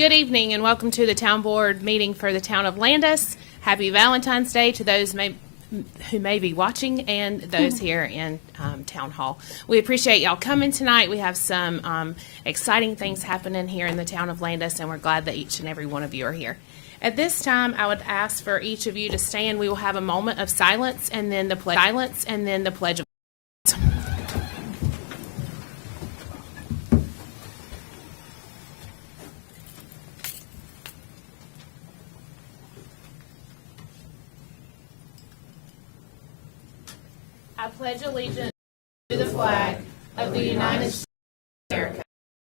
Good evening and welcome to the Town Board meeting for the Town of Landis. Happy Valentine's Day to those who may be watching and those here in Town Hall. We appreciate y'all coming tonight. We have some exciting things happening here in the Town of Landis, and we're glad that each and every one of you are here. At this time, I would ask for each of you to stand. We will have a moment of silence and then the pledge of allegiance. I pledge allegiance to the flag of the United States of America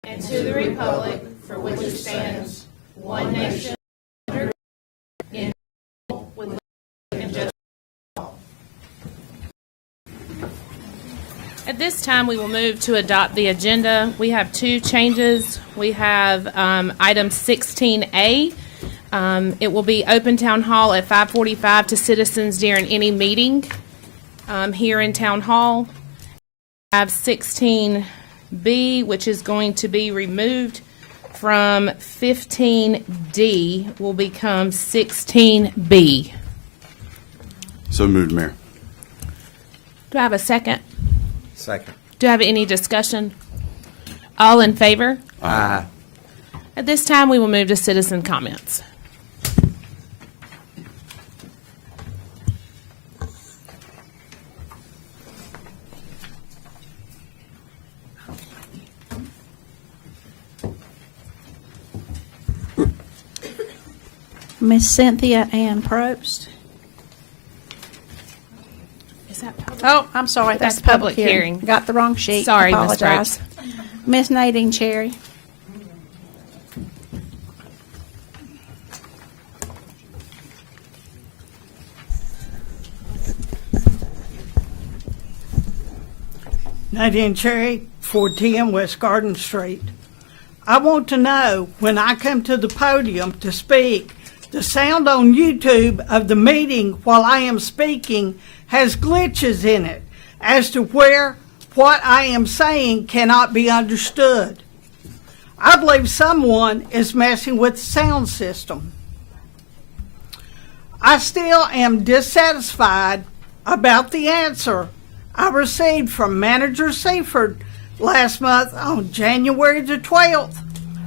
and to the republic for which it stands, one nation, under God, indivisible, with liberty and justice for all. At this time, we will move to adopt the agenda. We have two changes. We have item 16A. It will be open town hall at 5:45 to citizens during any meeting. Here in Town Hall. I have 16B, which is going to be removed from 15D, will become 16B. So moved, Mayor. Do I have a second? Second. Do I have any discussion? All in favor? Aye. At this time, we will move to citizen comments. Miss Cynthia Ann Probst. Is that public? Oh, I'm sorry. That's That's public public hearing. hearing. Got the wrong sheet. Sorry, Ms. Apologize. Miss Nadine Cherry. Nadine Cherry, 410 West Garden Street. I want to know, when I come to the podium to speak, the sound on YouTube of the meeting while I am speaking has glitches in it as to where what I am saying cannot be understood. I believe someone is messing with the sound system. I still am dissatisfied about the answer I received from Manager Seaford last month on January the 12th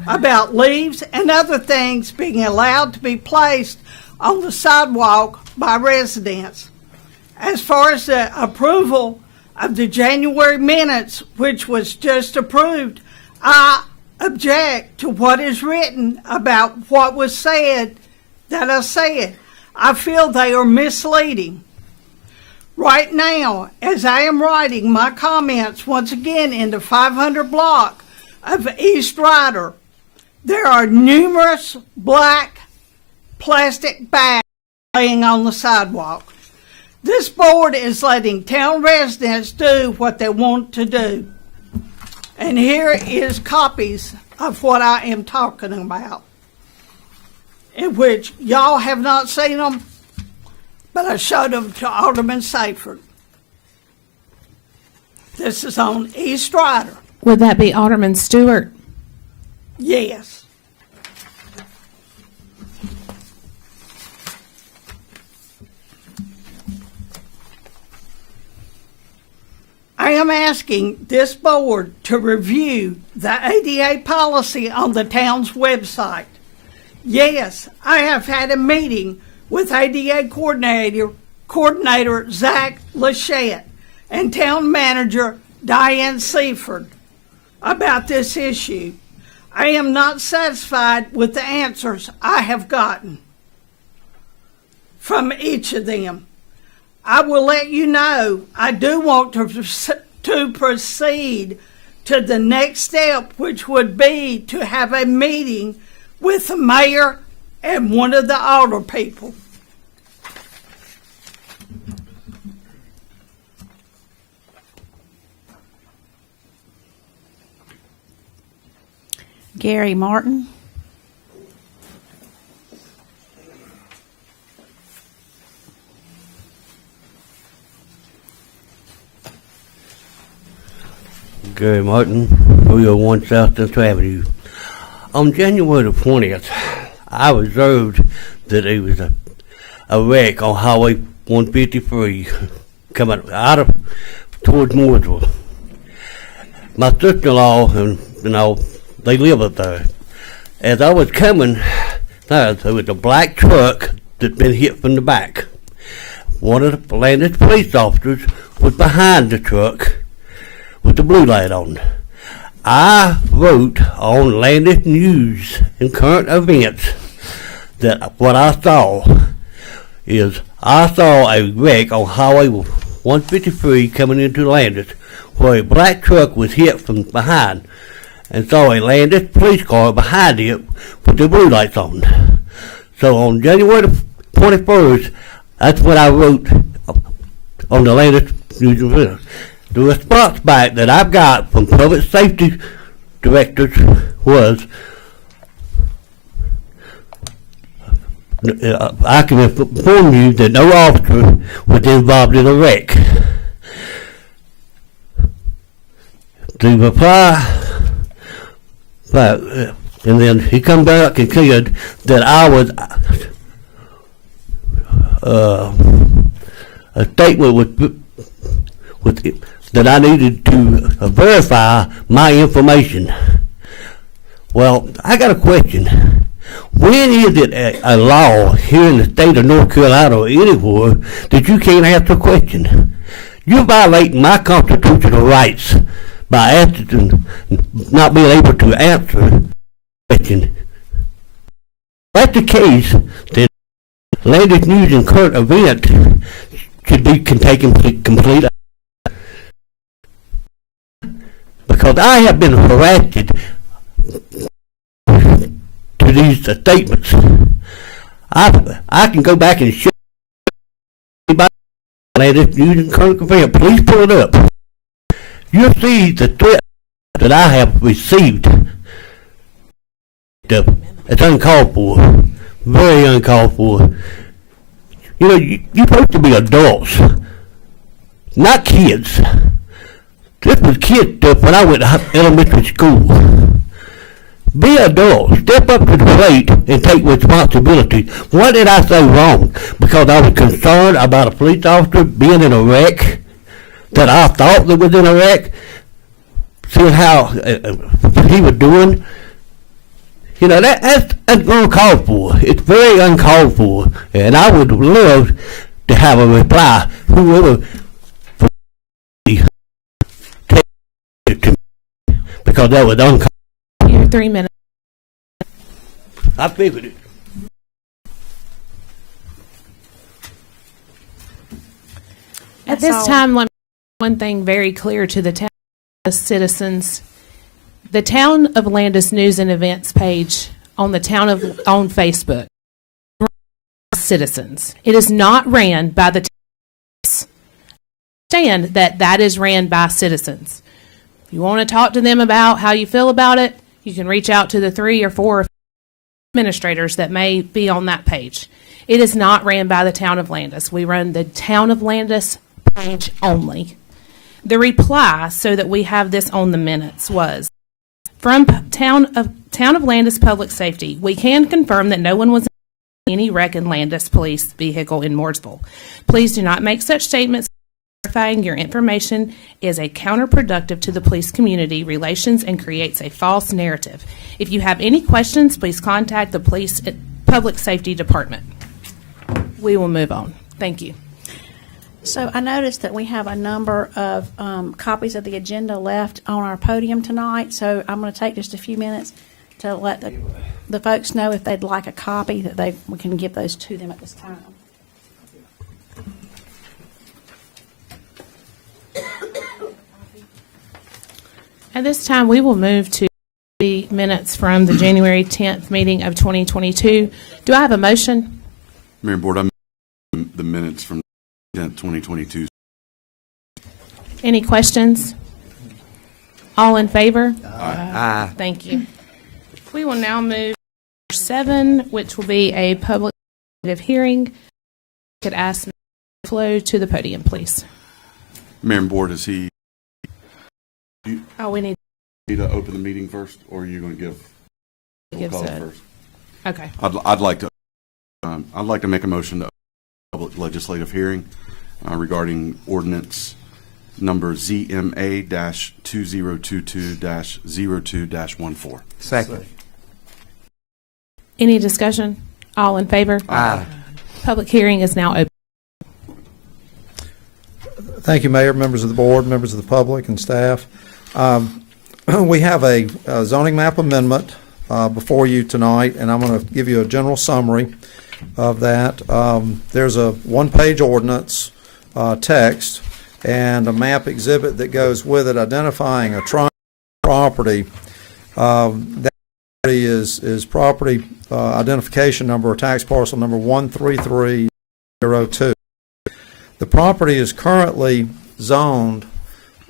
about leaves and other things being allowed to be placed on the sidewalk by residents. As far as the approval of the January minutes, which was just approved, I object to what is written about what was said that I said. I feel they are misleading. Right now, as I am writing my comments once again in the 500 block of East Ryder, there are numerous black plastic bags laying on the sidewalk. This board is letting town residents do what they want to do. And here is copies of what I am talking about, in which y'all have not seen them, but I showed them to Alderman Seaford. This is on East Ryder. Would that be Alderman Stewart? Yes. I am asking this board to review the ADA policy on the town's website. Yes, I have had a meeting with ADA coordinator Zach Lachette and town manager Diane Seaford about this issue. I am not satisfied with the answers I have gotten from each of them. I will let you know I do want to proceed to the next step, which would be to have a meeting with the mayor and one of the alder people. Gary Martin. Gary Martin, 301 South Central Avenue. On January the 20th, I observed that there was a wreck on Highway 153 coming out of towards Mooresville. My sister-in-law and they live up there. As I was coming there was a black truck that'd been hit from the back. One of the Landis police officers was behind the truck with the blue light on. I wrote on Landis News and Current Events that what I saw is I saw a wreck on Highway 153 coming into Landis where a black truck was hit from behind and saw a Landis police car behind it with the blue lights on. So on January 21st, that's what I wrote on the Landis News and Events. The response back that I've got from public safety directors was, I can inform you that no officer was involved in a wreck. The reply, and then he come back and said that I was, a statement with that I needed to verify my information. Well, I got a question. When is it a law here in the state of North Carolina or anywhere that you can't answer a question? You're violating my constitutional rights by asking, not being able to answer a question. If that's the case, then Landis News and Current Event should be taken complete. Because I have been harassed to these statements. I can go back and show anybody Landis News and Current Event. Please pull it up. You'll see the threat that I have received. It's uncalled for. Very uncalled for. You know, you're supposed to be adults, not kids. This was kid stuff when I went to elementary school. Be adult. Step up to the plate and take responsibility. What did I say wrong? Because I was concerned about a police officer being in a wreck that I thought that was in a wreck. Seeing how he was doing. You know, that's uncalled for. It's very uncalled for. And I would love to have a reply. Whoever because that was uncalled. Your 3 minutes. I figured it. At That's this all. time, let me make one thing very clear to the town citizens. The Town of Landis News and Events page on on Facebook. Citizens. It is not ran by the towns. Understand that is ran by citizens. If you want to talk to them about how you feel about it, you can reach out to the 3 or 4 administrators that may be on that page. It is not ran by the Town of Landis. We run the Town of Landis page only. The reply, so that we have this on the minutes, was from Town of Landis Public Safety. We can confirm that no one was in any wreck in Landis police vehicle in Mooresville. Please do not make such statements. Verifying your information is a counterproductive to the police community relations and creates a false narrative. If you have any questions, please contact the police public safety department. We will move on. Thank you. So I noticed that we have a number of copies of the agenda left on our podium tonight, so I'm going to take just a few minutes to let the folks know if they'd like a copy, that we can give those to them at this time. At this time, we will move to the minutes from the January 10th meeting of 2022. Do I have a motion? Mayor and Board, I move the minutes from 10th, 2022. Any questions? All in favor? Aye. Thank you. We will now move to 7, which will be a public hearing. Could ask Flo to the podium, please. Mayor and Board, is he Oh, we need need to open the meeting first, or are you going to give? gives Call a, first. okay. I'd like to make a motion to open a public legislative hearing regarding ordinance number ZMA-2022-02-14. Second. Any discussion? All in favor? Aye. Public hearing is now open. Thank you, Mayor, members of the board, members of the public, and staff. We have a zoning map amendment before you tonight, and I'm going to give you a general summary of that. There's a one-page ordinance text and a map exhibit that goes with it identifying a triangle property. That property is property identification number or tax parcel number 13302. The property is currently zoned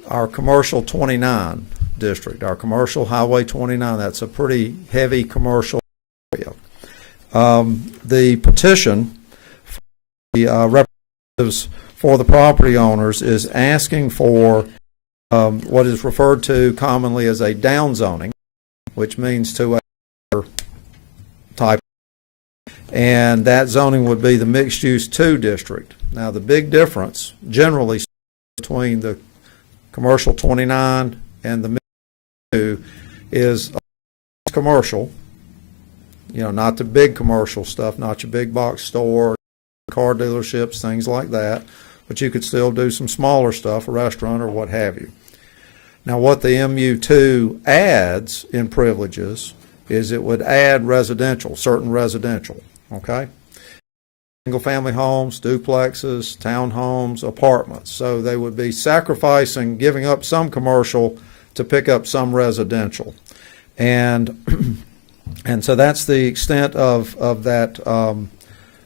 our commercial 29 district, our commercial highway 29. That's a pretty heavy commercial area. The petition for the representatives for the property owners is asking for what is referred to commonly as a downzoning, which means to a type, and that zoning would be the mixed-use 2 district. Now, the big difference generally between the commercial 29 and the mixed-use 2 is commercial, not the big commercial stuff, not your big box store, car dealerships, things like that, but you could still do some smaller stuff, a restaurant or what have you. Now, what the MU2 adds in privileges is it would add residential, certain residential, okay? Single-family homes, duplexes, townhomes, apartments. So they would be sacrificing, giving up some commercial to pick up some residential. And so that's the extent of that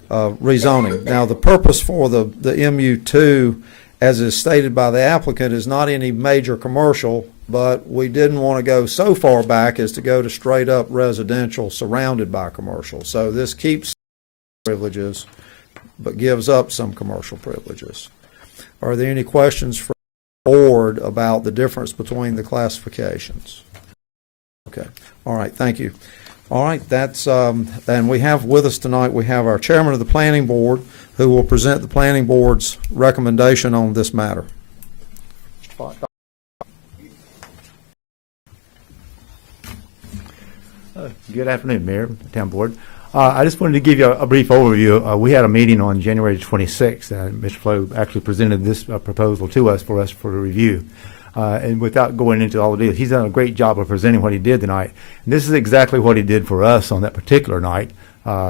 rezoning. Now, the purpose for the MU2, as is stated by the applicant, is not any major commercial, but we didn't want to go so far back as to go to straight up residential surrounded by commercial. So this keeps privileges but gives up some commercial privileges. Are there any questions from the board about the difference between the classifications? Okay. All right. Thank you. All right. That's and we have with us tonight, we have our chairman of the planning board who will present the planning board's recommendation on this matter. Good afternoon, Mayor, Town Board. I just wanted to give you a brief overview. We had a meeting on January 26th, and Mr. Flo actually presented this proposal to us for a review. And without going into all the details, he's done a great job of presenting what he did tonight. And this is exactly what he did for us on that particular night.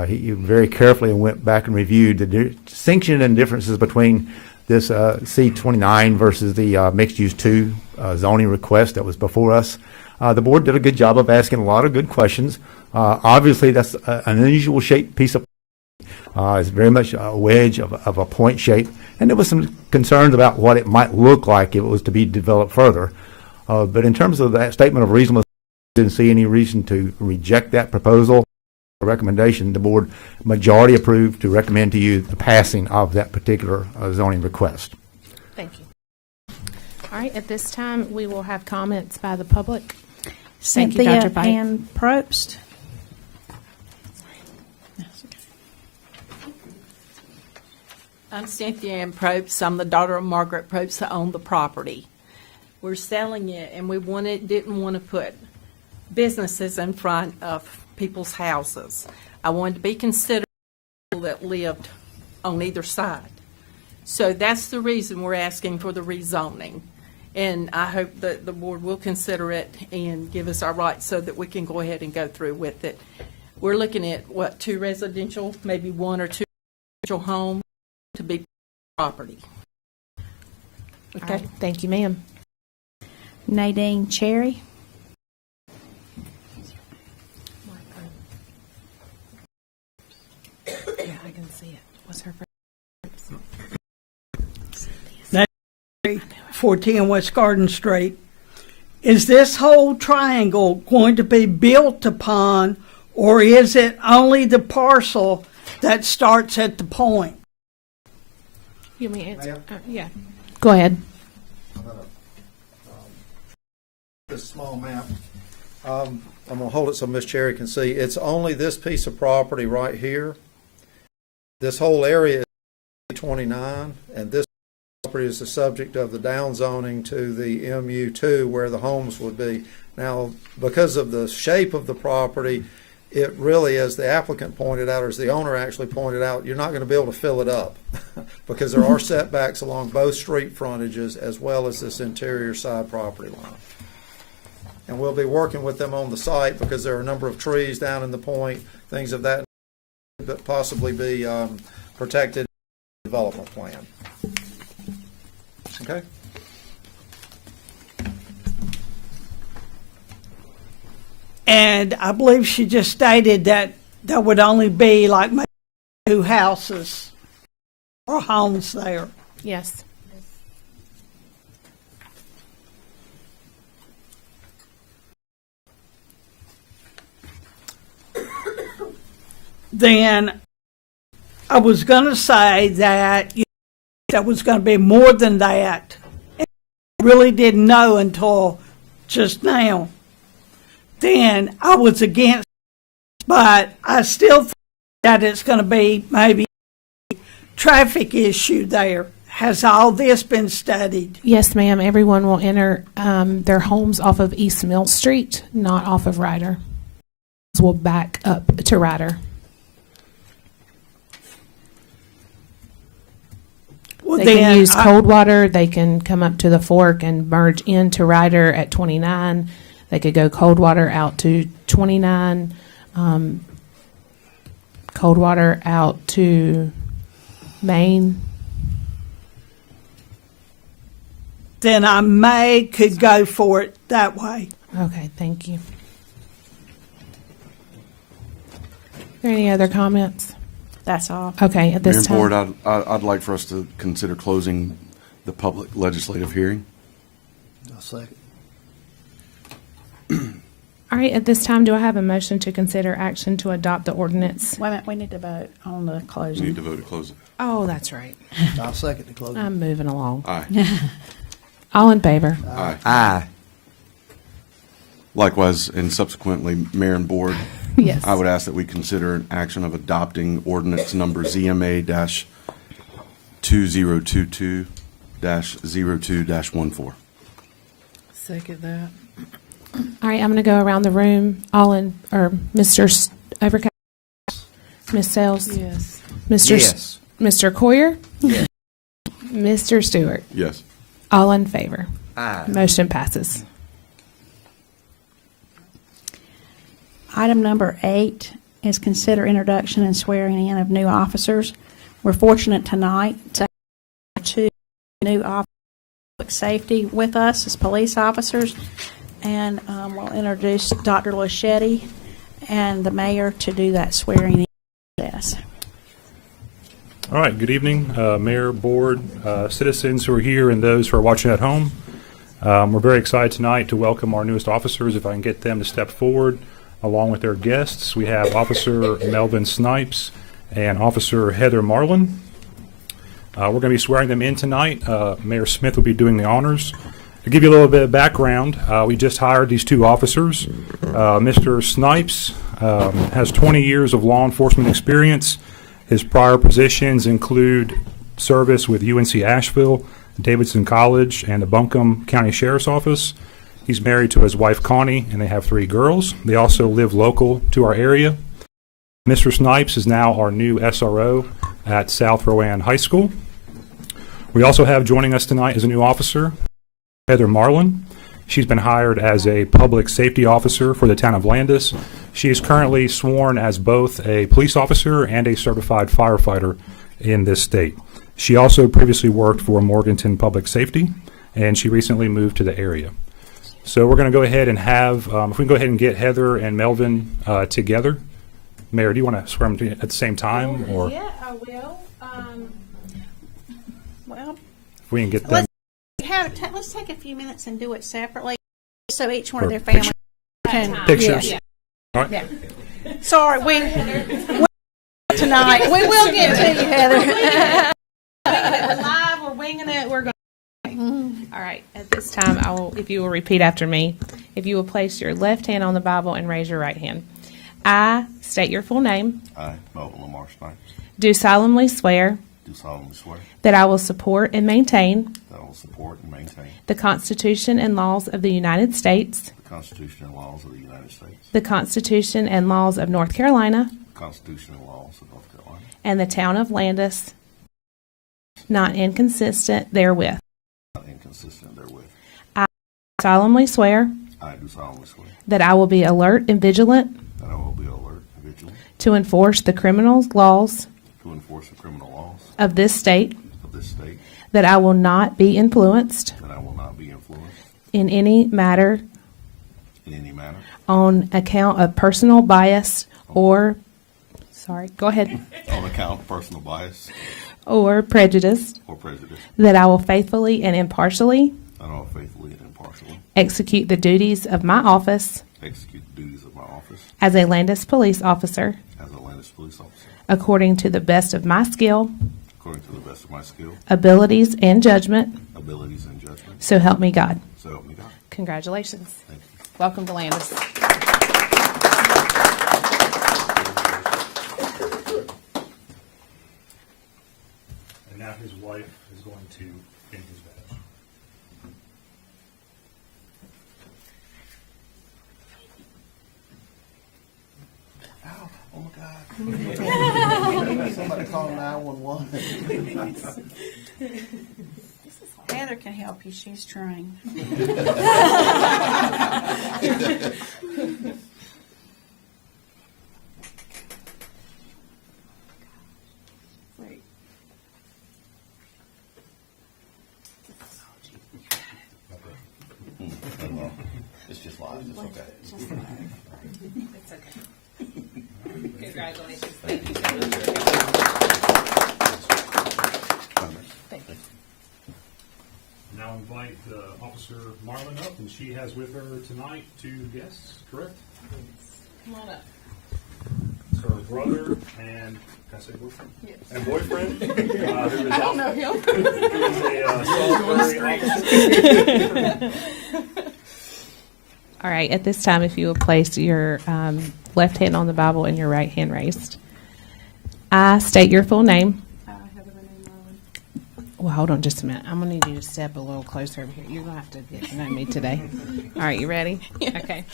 He very carefully went back and reviewed the distinction and differences between this C29 versus the mixed-use 2 zoning request that was before us. The board did a good job of asking a lot of good questions. Obviously, that's an unusual shaped piece of it's very much a wedge of a point shape, and there was some concerns about what it might look like if it was to be developed further. But in terms of that statement of reasonableness, I didn't see any reason to reject that proposal. The recommendation, the board majority approved to recommend to you the passing of that particular zoning request. Thank you. All right, at this time, we will have comments by the public. Thank you, Cynthia Dr. Pike. and Probst. I'm Cynthia Ann Probst. I'm the daughter of Margaret Probst who owned the property. We're selling it, and we didn't want to put businesses in front of people's houses. I wanted to be considerate of people that lived on either side. So that's the reason we're asking for the rezoning. And I hope that the board will consider it and give us our rights so that we can go ahead and go through with it. We're looking at, 2 residential, maybe 1 or 2 residential homes to be property. Okay, right, thank you, ma'am. Nadine Cherry. Yeah, I can see it. What's her first? 410 West Garden Street. Is this whole triangle going to be built upon, or is it only the parcel that starts at the point? You may answer. Yeah. Go ahead. This small map I'm going to hold it so Miss Cherry can see. It's only this piece of property right here. This whole area is 29, and this property is the subject of the downzoning to the MU2 where the homes would be. Now, because of the shape of the property, it really, as the applicant pointed out, or as the owner actually pointed out, you're not going to be able to fill it up because there are setbacks along both street frontages as well as this interior side property line. And we'll be working with them on the site because there are a number of trees down in the point, things of that, but possibly be protected development plan. Okay? And I believe she just stated that there would only be like maybe 2 houses or homes there. Yes. Then I was going to say that there was going to be more than that. And I really didn't know until just now. Then I was against, but I still think that it's going to be maybe a traffic issue there. Has all this been studied? Yes, ma'am. Everyone will enter their homes off of East Mill Street, not off of Ryder. Will back up to Ryder. Well, They can use Coldwater. They can come up to the fork and merge into Ryder at 29. They could go Coldwater out to 29, Coldwater out to Maine. Then I could go for it that way. Okay, thank you. Are there any other comments? That's all. Okay, at Mayor this and Board, time. I'd like for us to consider closing the public legislative hearing. I'll second. All right, at this time, do I have a motion to consider action to adopt the ordinance? Wait a minute, we need to vote on the We need closing. to vote to close it. Oh, that's right. I'll second the closing. I'm moving along. Aye. All in favor? Aye. Aye. Likewise, and subsequently, Mayor and Board, Yes. I would ask that we consider an action of adopting ordinance number ZMA-2022-02-14. Second that. All right, I'm going to go around the room. Mr. Overcast, Ms. Sells, Yes. Yes. Mr. Coyer, Yes. Mr. Stewart. Yes. All in favor. Aye. Motion passes. Item number 8 is consider introduction and swearing in of new officers. We're fortunate tonight to have 2 new officers of public safety with us as police officers. And we'll introduce Dr. Luschetti and the mayor to do that swearing in process. All right, good evening, Mayor, Board, citizens who are here and those who are watching at home. We're very excited tonight to welcome our newest officers, if I can get them to step forward along with their guests. We have Officer Melvin Snipes and Officer Heather Marlin. We're going to be swearing them in tonight. Mayor Smith will be doing the honors. To give you a little bit of background, we just hired these 2 officers. Mr. Snipes has 20 years of law enforcement experience. His prior positions include service with UNC Asheville, Davidson College, and the Buncombe County Sheriff's Office. He's married to his wife, Connie, and they have 3 girls. They also live local to our area. Mr. Snipes is now our new SRO at South Rowan High School. We also have joining us tonight as a new officer, Heather Marlin. She's been hired as a public safety officer for the town of Landis. She is currently sworn as both a police officer and a certified firefighter in this state. She also previously worked for Morganton Public Safety, and she recently moved to the area. So we're going to go ahead and have, if we can go ahead and get Heather and Melvin together. Mayor, do you want to swear them at the same time? Or Yeah, I will. Well, if we can get them. let's take a few minutes and do it separately, so each one For of their families can. Pictures. Yeah. All right. Yeah. Sorry, we tonight. We will get to you, Heather. Live, we're winging it. We're going. Okay. All right. At this time, if you will repeat after me, if you will place your left hand on the Bible and raise your right hand. I state your full name. I, Melvin Lamar Snipes, Do solemnly swear do solemnly swear that I will support and maintain that I will support and maintain the Constitution and laws of the United States, the Constitution and laws of the United States, the Constitution and laws of North Carolina, the Constitution and laws of North Carolina, and the town of Landis, not inconsistent therewith. not inconsistent therewith. Solemnly swear I do solemnly swear that I will be alert and vigilant that I will be alert and vigilant to enforce the criminal laws to enforce the criminal laws of this state, of this state, that I will not be influenced that I will not be influenced in any matter in any manner on account of personal bias or, go ahead, on account of personal bias or prejudice, or prejudice, that I will faithfully and impartially that I will faithfully and impartially execute the duties of my office execute the duties of my office as a Landis police officer as a Landis police officer according to the best of my skill, according to the best of my skill, abilities, and judgment. abilities, and judgment. So help me God. So help me God. Congratulations. Thank you. Welcome to Landis. And now his wife is going to pin his badge. Oh my God. Somebody call 911. Heather can help you. She's trained. It's just live. It's okay. It's okay. Congratulations. Thank you so much. Now invite Officer Marlin up, and she has with her tonight 2 guests, correct? Come on up. It's her brother and, can I say boyfriend? Yes. And boyfriend. Who is I don't know him. Who is a Salisbury officer. All right, at this time, if you will place your left hand on the Bible and your right hand raised. I state your full name. Well, hold on just a minute. I'm going to need you to step a little closer over here. You're going to have to get to know me today. All right, you ready? Okay.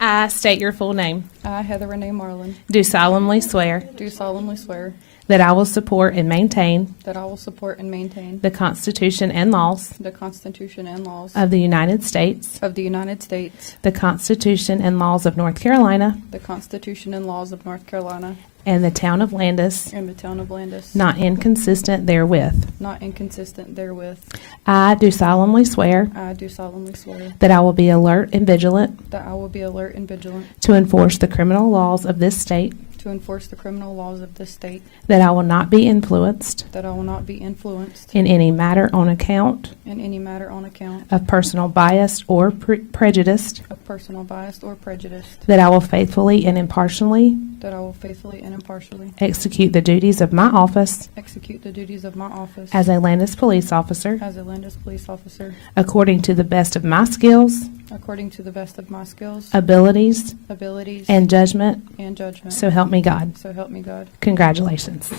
I state your full name. I, Heather Renee Marlin, Do solemnly swear do solemnly swear that I will support and maintain that I will support and maintain the Constitution and laws the Constitution and laws of the United States, of the United States, the Constitution and laws of North Carolina, the Constitution and laws of North Carolina, and the town of Landis, and the town of Landis, not inconsistent therewith. not inconsistent therewith. I do solemnly swear I do solemnly swear that I will be alert and vigilant that I will be alert and vigilant to enforce the criminal laws of this state, to enforce the criminal laws of this state, that I will not be influenced that I will not be influenced in any matter on account in any matter on account of personal bias or prejudice, of personal bias or prejudice, that I will faithfully and impartially that I will faithfully and impartially execute the duties of my office execute the duties of my office as a Landis police officer as a Landis police officer according to the best of my skills, according to the best of my skills, abilities, abilities, and judgment. and judgment. So help me God. So help me God. Congratulations.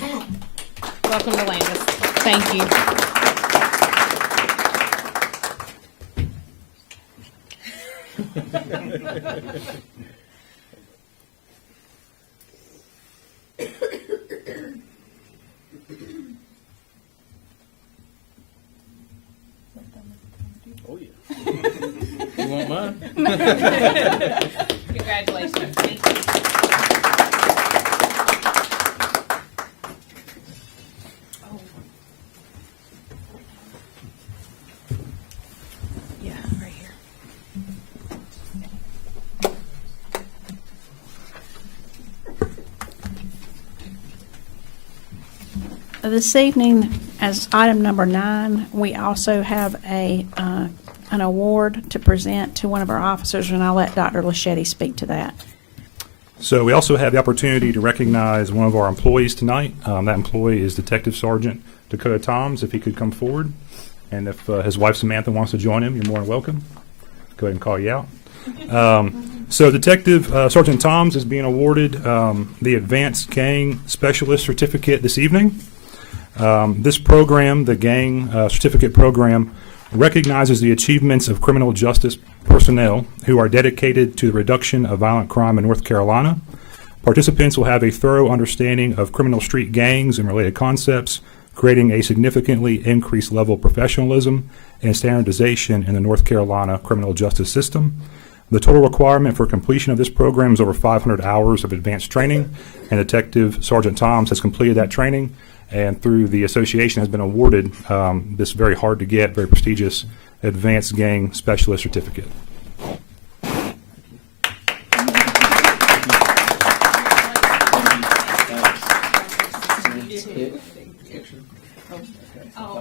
Welcome to Landis. Thank you. You want mine? Congratulations. Thank you. Yeah, right here. This evening, as item number 9, we also have an award to present to one of our officers, and I'll let Dr. Laschetti speak to that. So we also have the opportunity to recognize one of our employees tonight. That employee is Detective Sergeant Dakota Toms, if he could come forward. And if his wife Samantha wants to join him, you're more than welcome. Go ahead and call you out. So Detective Sergeant Toms is being awarded the Advanced Gang Specialist Certificate this evening. This program, the Gang Certificate Program, recognizes the achievements of criminal justice personnel who are dedicated to the reduction of violent crime in North Carolina. Participants will have a thorough understanding of criminal street gangs and related concepts, creating a significantly increased level of professionalism and standardization in the North Carolina criminal justice system. The total requirement for completion of this program is over 500 hours of advanced training, and Detective Sergeant Toms has completed that training, and through the association has been awarded this very hard to get, very prestigious Advanced Gang Specialist Certificate.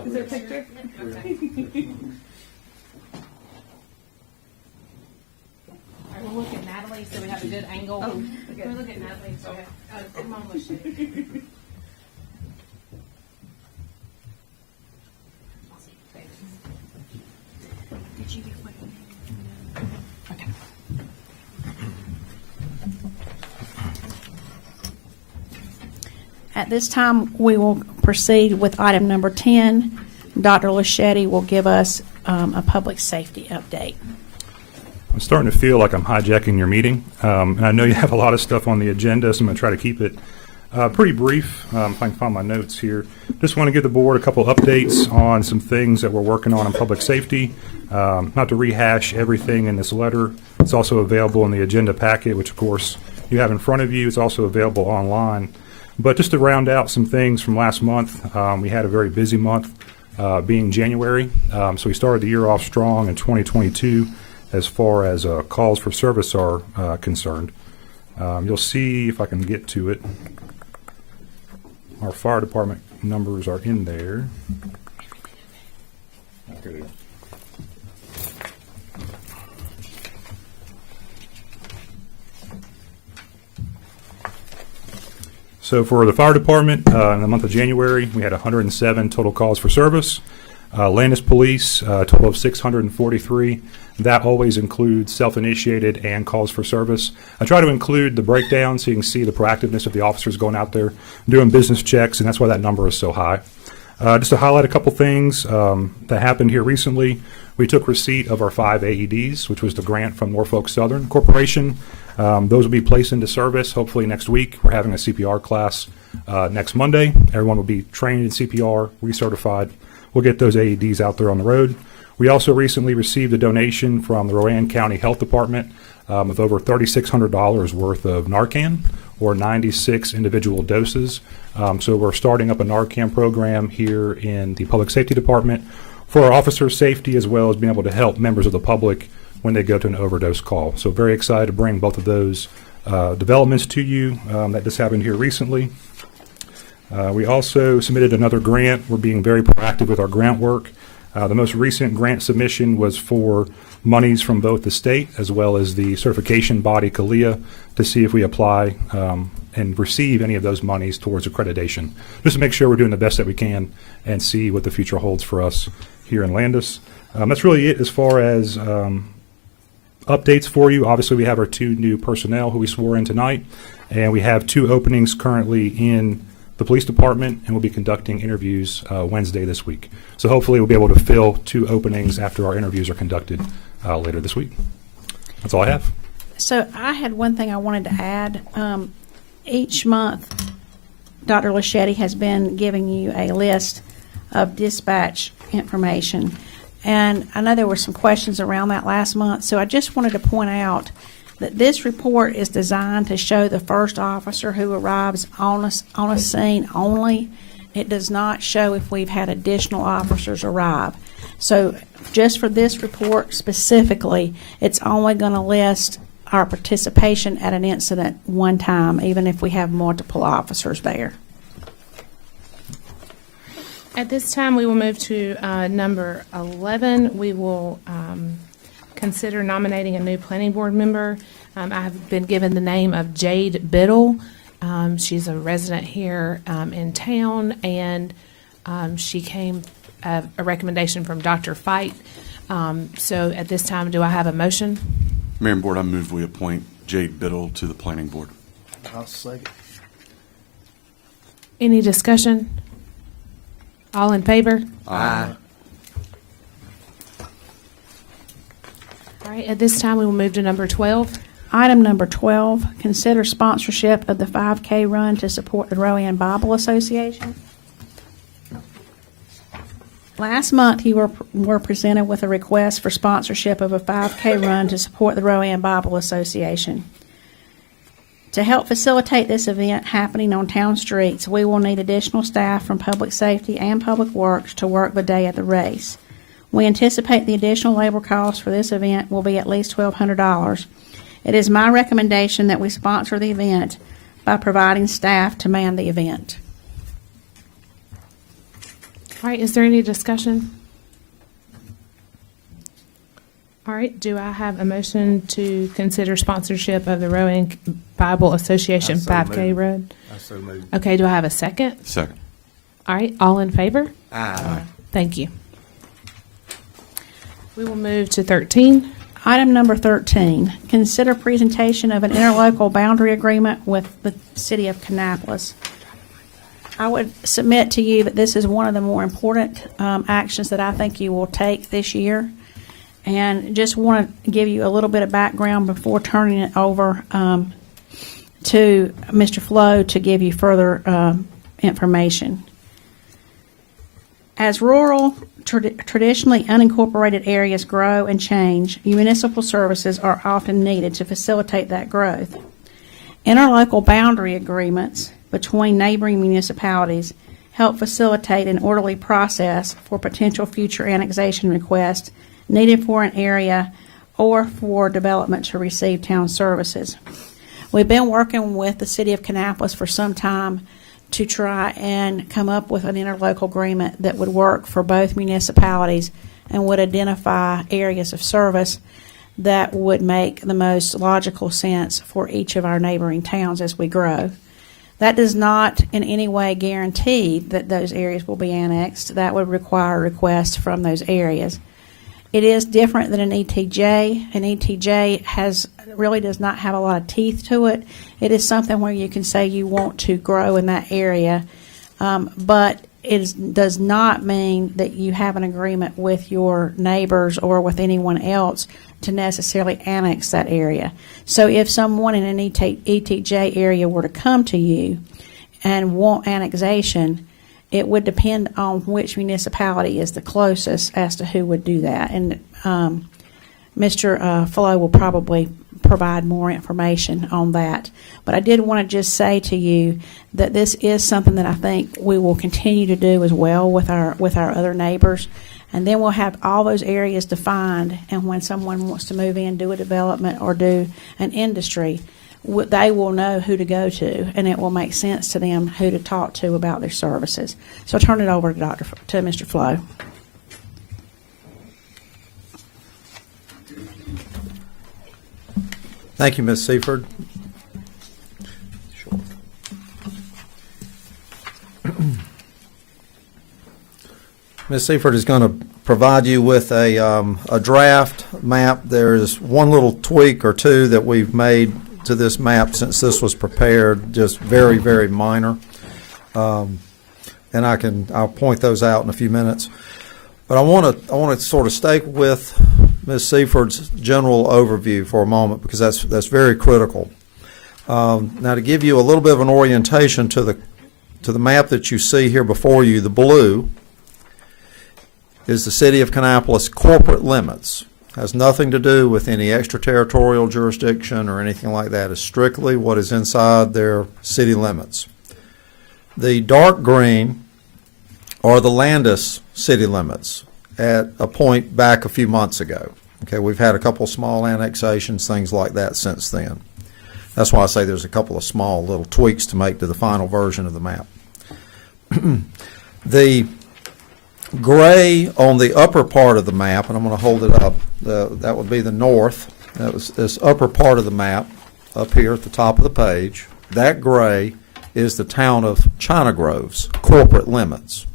Is there a picture? We'll look at Natalie so we have a good angle. We'll look at Natalie. So come on, let's see. At this time, we will proceed with item number 10. Dr. Laschetti will give us a public safety update. I'm starting to feel like I'm hijacking your meeting, and I know you have a lot of stuff on the agenda, so I'm going to try to keep it pretty brief. If I can find my notes here. Just want to give the board a couple updates on some things that we're working on in public safety. Not to rehash everything in this letter. It's also available in the agenda packet, which of course you have in front of you. It's also available online. But just to round out some things from last month, we had a very busy month being January. So we started the year off strong in 2022 as far as calls for service are concerned. You'll see, if I can get to it, our fire department numbers are in there. Okay. So for the fire department, in the month of January, we had 107 total calls for service. Landis Police, a total of 643. That always includes self-initiated and calls for service. I try to include the breakdown so you can see the proactiveness of the officers going out there doing business checks, and that's why that number is so high. Just to highlight a couple things that happened here recently, we took receipt of our 5 AEDs, which was the grant from Norfolk Southern Corporation. Those will be placed into service hopefully next week. We're having a CPR class next Monday. Everyone will be trained in CPR, recertified. We'll get those AEDs out there on the road. We also recently received a donation from the Rowan County Health Department of over $3,600 worth of Narcan, or 96 individual doses. So we're starting up a Narcan program here in the Public Safety Department for our officers' safety, as well as being able to help members of the public when they go to an overdose call. So very excited to bring both of those developments to you that just happened here recently. We also submitted another grant. We're being very proactive with our grant work. The most recent grant submission was for monies from both the state as well as the certification body, CALIA, to see if we apply and receive any of those monies towards accreditation, just to make sure we're doing the best that we can and see what the future holds for us here in Landis. That's really it as far as updates for you. Obviously, we have our 2 new personnel who we swore in tonight, and we have 2 openings currently in the police department, and we'll be conducting interviews Wednesday this week. So hopefully we'll be able to fill 2 openings after our interviews are conducted later this week. That's all I have. So I had one thing I wanted to add. Each month, Dr. Laschetti has been giving you a list of dispatch information. And I know there were some questions around that last month, so I just wanted to point out that this report is designed to show the first officer who arrives on a scene only. It does not show if we've had additional officers arrive. So just for this report specifically, it's only going to list our participation at an incident one time, even if we have multiple officers there. At this time, we will move to number 11. We will consider nominating a new planning board member. I have been given the name of Jade Biddle. She's a resident here in town, and she came a recommendation from Dr. Fight. So at this time, do I have a motion? Mayor and Board, I move we appoint Jade Biddle to the Planning Board. I'll second. Any discussion? All in favor? Aye. All right, at this time, we will move to number 12. Item number 12, consider sponsorship of the 5K run to support the Rowan Bible Association. Last month, you were presented with a request for sponsorship of a 5K run to support the Rowan Bible Association. To help facilitate this event happening on town streets, we will need additional staff from Public Safety and Public Works to work the day of the race. We anticipate the additional labor cost for this event will be at least $1,200. It is my recommendation that we sponsor the event by providing staff to man the event. All right, is there any discussion? All right, do I have a motion to consider sponsorship of the Rowan Bible Association I so 5K move. run? I so move. Okay, do I have a second? Second. All right, all in favor? Aye. Thank you. We will move to 13. Item number 13, consider presentation of an interlocal boundary agreement with the city of Kannapolis. I would submit to you that this is one of the more important actions that I think you will take this year. And just want to give you a little bit of background before turning it over to Mr. Flo to give you further information. As rural, traditionally unincorporated areas grow and change, municipal services are often needed to facilitate that growth. Interlocal boundary agreements between neighboring municipalities help facilitate an orderly process for potential future annexation requests needed for an area or for development to receive town services. We've been working with the city of Kannapolis for some time to try and come up with an interlocal agreement that would work for both municipalities and would identify areas of service that would make the most logical sense for each of our neighboring towns as we grow. That does not in any way guarantee that those areas will be annexed. That would require requests from those areas. It is different than an ETJ. An ETJ really does not have a lot of teeth to it. It is something where you can say you want to grow in that area, but it does not mean that you have an agreement with your neighbors or with anyone else to necessarily annex that area. So if someone in an ETJ area were to come to you and want annexation, it would depend on which municipality is the closest as to who would do that. And Mr. Flo will probably provide more information on that. But I did want to just say to you that this is something that I think we will continue to do as well with our other neighbors. And then we'll have all those areas defined, and when someone wants to move in, do a development, or do an industry, they will know who to go to, and it will make sense to them who to talk to about their services. So I'll turn it over to Mr. Flo. Thank you, Ms. Seaford. Ms. Seaford is going to provide you with a draft map. There's one little tweak or two that we've made to this map since this was prepared, just very, very minor. And I'll point those out in a few minutes. But I want to sort of stay with Ms. Seaford's general overview for a moment, because that's very critical. Now, to give you a little bit of an orientation to the map that you see here before you, the blue is the city of Kannapolis corporate limits. Has nothing to do with any extraterritorial jurisdiction or anything like that. It's strictly what is inside their city limits. The dark green are the Landis city limits at a point back a few months ago. Okay, we've had a couple small annexations, things like that since then. That's why I say there's a couple of small little tweaks to make to the final version of the map. The gray on the upper part of the map, and I'm going to hold it up, that would be the north. That was this upper part of the map up here at the top of the page. That gray is the town of China Grove's corporate limits.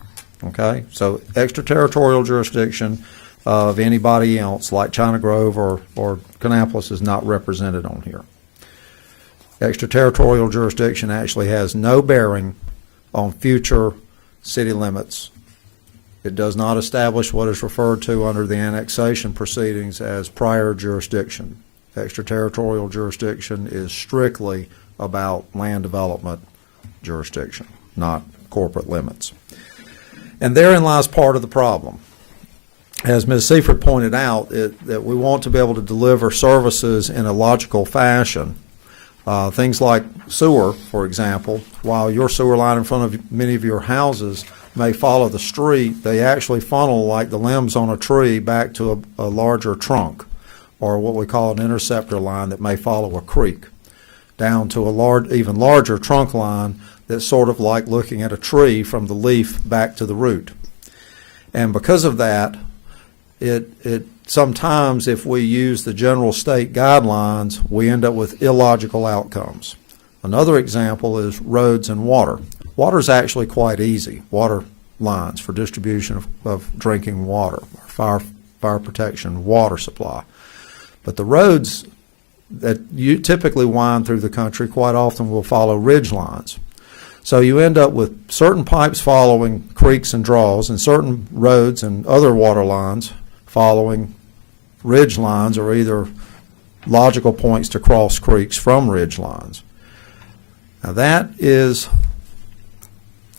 Okay? So extraterritorial jurisdiction of anybody else, like China Grove or Kannapolis, is not represented on here. Extraterritorial jurisdiction actually has no bearing on future city limits. It does not establish what is referred to under the annexation proceedings as prior jurisdiction. Extraterritorial jurisdiction is strictly about land development jurisdiction, not corporate limits. And therein lies part of the problem. As Ms. Seifert pointed out, that we want to be able to deliver services in a logical fashion. Things like sewer, for example, while your sewer line in front of many of your houses may follow the street, they actually funnel like the limbs on a tree back to a larger trunk, or what we call an interceptor line that may follow a creek, down to a even larger trunk line that's sort of like looking at a tree from the leaf back to the root. And because of that, it sometimes, if we use the general state guidelines, we end up with illogical outcomes. Another example is roads and water. Water is actually quite easy. Water lines for distribution of drinking water, fire protection, water supply. But the roads that you typically wind through the country quite often will follow ridge lines. So you end up with certain pipes following creeks and draws, and certain roads and other water lines following ridge lines, or either logical points to cross creeks from ridge lines. Now that is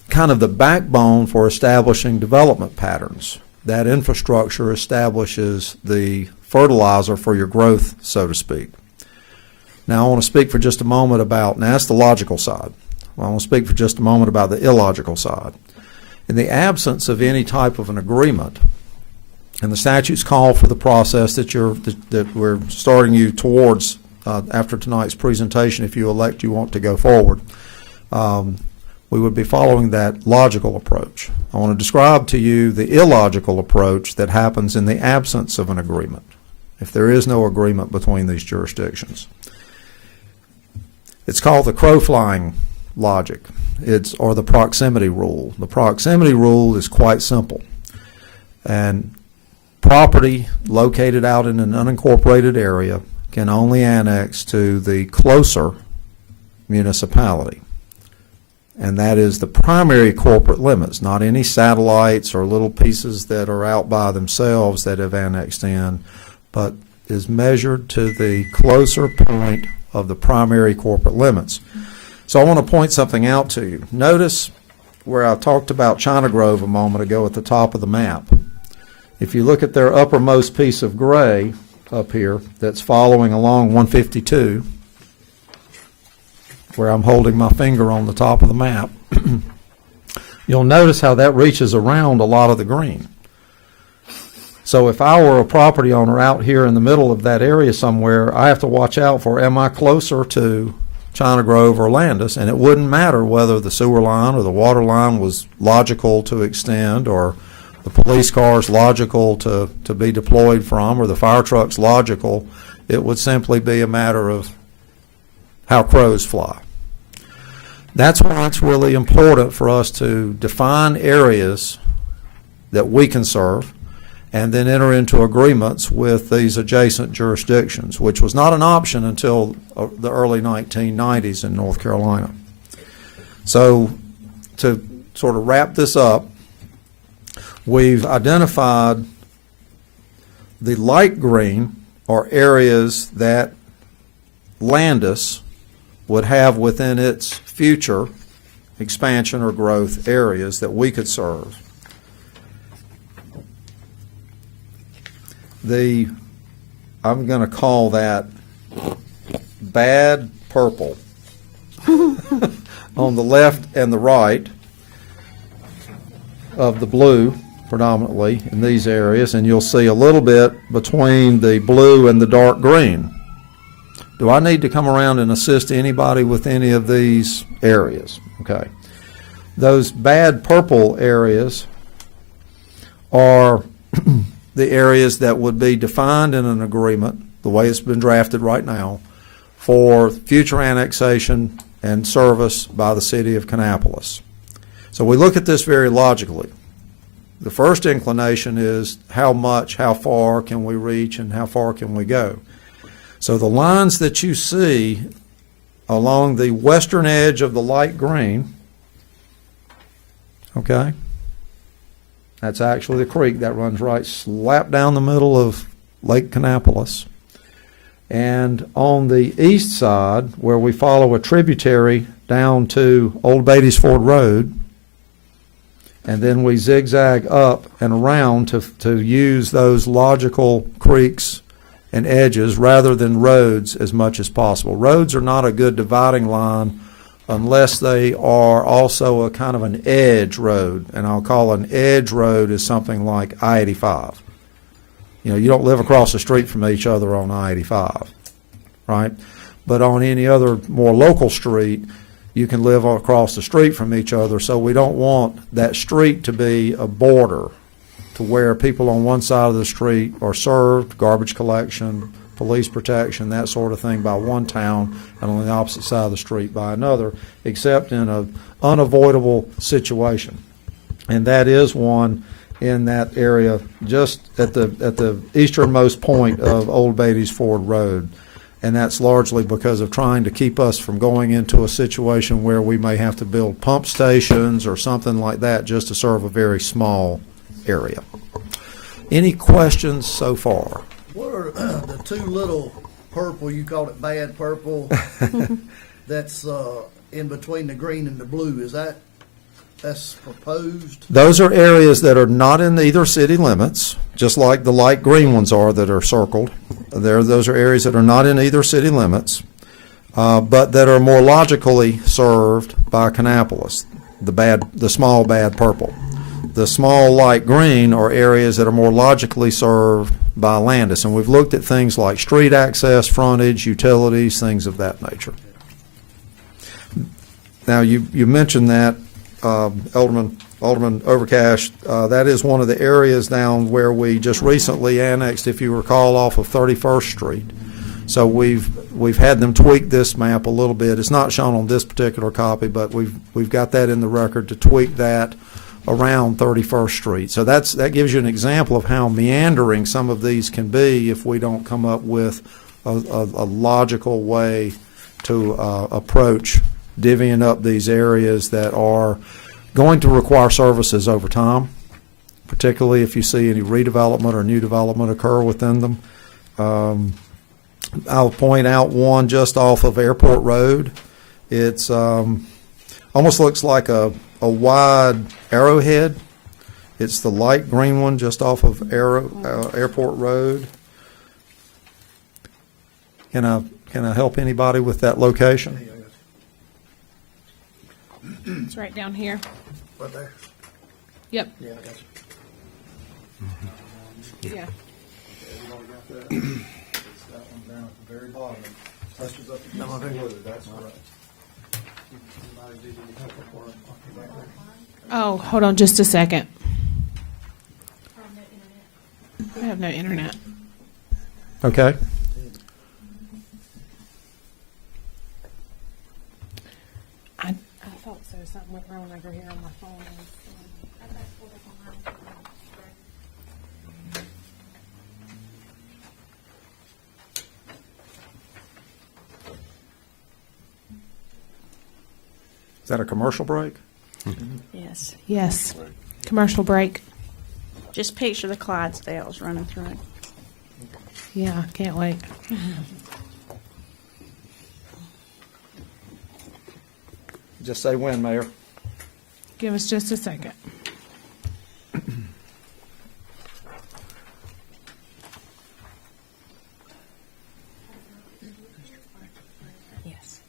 kind of the backbone for establishing development patterns. That infrastructure establishes the fertilizer for your growth, so to speak. Now I want to speak for just a moment about, now that's the logical side. I want to speak for just a moment about the illogical side. In the absence of any type of an agreement, and the statutes call for the process that we're starting you towards after tonight's presentation, if you elect you want to go forward, we would be following that logical approach. I want to describe to you the illogical approach that happens in the absence of an agreement, if there is no agreement between these jurisdictions. It's called the crow-flying logic, or the proximity rule. The proximity rule is quite simple. And property located out in an unincorporated area can only annex to the closer municipality. And that is the primary corporate limits, not any satellites or little pieces that are out by themselves that have annexed in, but is measured to the closer point of the primary corporate limits. So I want to point something out to you. Notice where I talked about China Grove a moment ago at the top of the map. If you look at their uppermost piece of gray up here that's following along 152, where I'm holding my finger on the top of the map, you'll notice how that reaches around a lot of the green. So if I were a property owner out here in the middle of that area somewhere, I have to watch out for, am I closer to China Grove or Landis? And it wouldn't matter whether the sewer line or the water line was logical to extend, or the police car's logical to be deployed from, or the fire truck's logical. It would simply be a matter of how crows fly. That's why it's really important for us to define areas that we can serve and then enter into agreements with these adjacent jurisdictions, which was not an option until the early 1990s in North Carolina. So to sort of wrap this up, we've identified the light green are areas that Landis would have within its future expansion or growth areas that we could serve. I'm going to call that bad purple on the left and the right of the blue, predominantly in these areas, and you'll see a little bit between the blue and the dark green. Do I need to come around and assist anybody with any of these areas? Okay. Those bad purple areas are the areas that would be defined in an agreement, the way it's been drafted right now, for future annexation and service by the city of Kannapolis. So we look at this very logically. The first inclination is how much, how far can we reach, and how far can we go? So the lines that you see along the western edge of the light green, okay, that's actually the creek that runs right slap down the middle of Lake Kannapolis. And on the east side, where we follow a tributary down to Old Beatty's Ford Road, and then we zigzag up and around to use those logical creeks and edges rather than roads as much as possible. Roads are not a good dividing line unless they are also a kind of an edge road, and I'll call an edge road is something like I-85. You know, you don't live across the street from each other on I-85, right? But on any other more local street, you can live across the street from each other, so we don't want that street to be a border to where people on one side of the street are served, garbage collection, police protection, that sort of thing by one town, and on the opposite side of the street by another, except in an unavoidable situation. And that is one in that area just at the easternmost point of Old Beatty's Ford Road. And that's largely because of trying to keep us from going into a situation where we may have to build pump stations or something like that just to serve a very small area. Any questions so far? What are the two little purple, you called it bad purple, that's in between the green and the blue? That's proposed? Those are areas that are not in either city limits, just like the light green ones are that are circled. Those are areas that are not in either city limits, but that are more logically served by Kannapolis, the small bad purple. The small light green are areas that are more logically served by Landis, and we've looked at things like street access, frontage, utilities, things of that nature. Now, you mentioned that, Alderman Overcash, that is one of the areas down where we just recently annexed, if you recall, off of 31st Street. So we've had them tweak this map a little bit. It's not shown on this particular copy, but we've got that in the record to tweak that around 31st Street. So that gives you an example of how meandering some of these can be if we don't come up with a logical way to approach divvying up these areas that are going to require services over time, particularly if you see any redevelopment or new development occur within them. I'll point out one just off of Airport Road. It's almost looks like a wide arrowhead. It's the light green one just off of Airport Road. Can I help anybody with that location? It's right down here. Right there? Yep. Yeah, I got you. Yeah. That one down at the very bottom. Clusters up against the blue, that's right. Oh, hold on just a second. I have no internet. Okay. I thought so. Something went wrong over here on my phone. Is that a commercial break? Yes. Yes. Commercial break. Just picture the Clydesdales running through it. Yeah, can't wait. Just say when, Mayor. Give us just a second. Yes.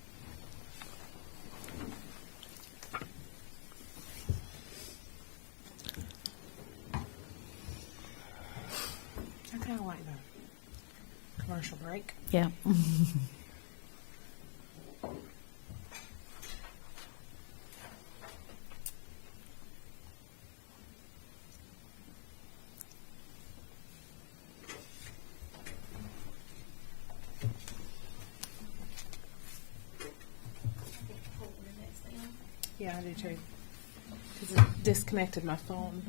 I kind of like the commercial break. Yeah. Yeah, I do too. Because it disconnected my phone.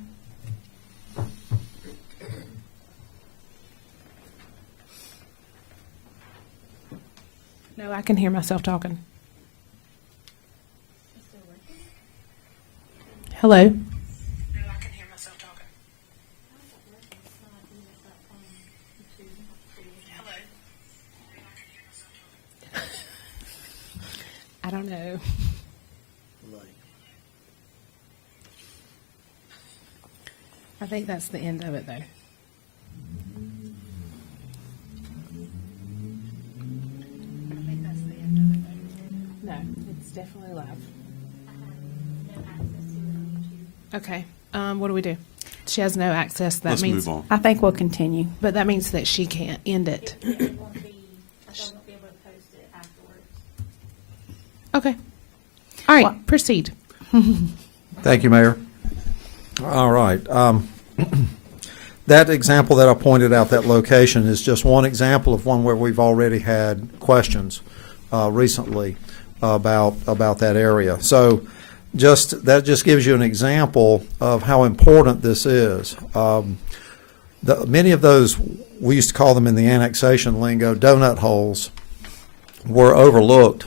No, I can hear myself talking. Hello? No, I can hear myself talking. Hello? I don't know. I think that's the end of it, though. No, it's definitely live. Okay, what do we do? She has no access. That Let's means, move on. I think we'll continue. but that means that she can't end it. It won't be, I won't be able to post it afterwards. Okay. All right, What? proceed. Thank you, Mayor. All right. That example that I pointed out, that location, is just one example of one where we've already had questions recently about that area. So that just gives you an example of how important this is. Many of those, we used to call them in the annexation lingo, donut holes, were overlooked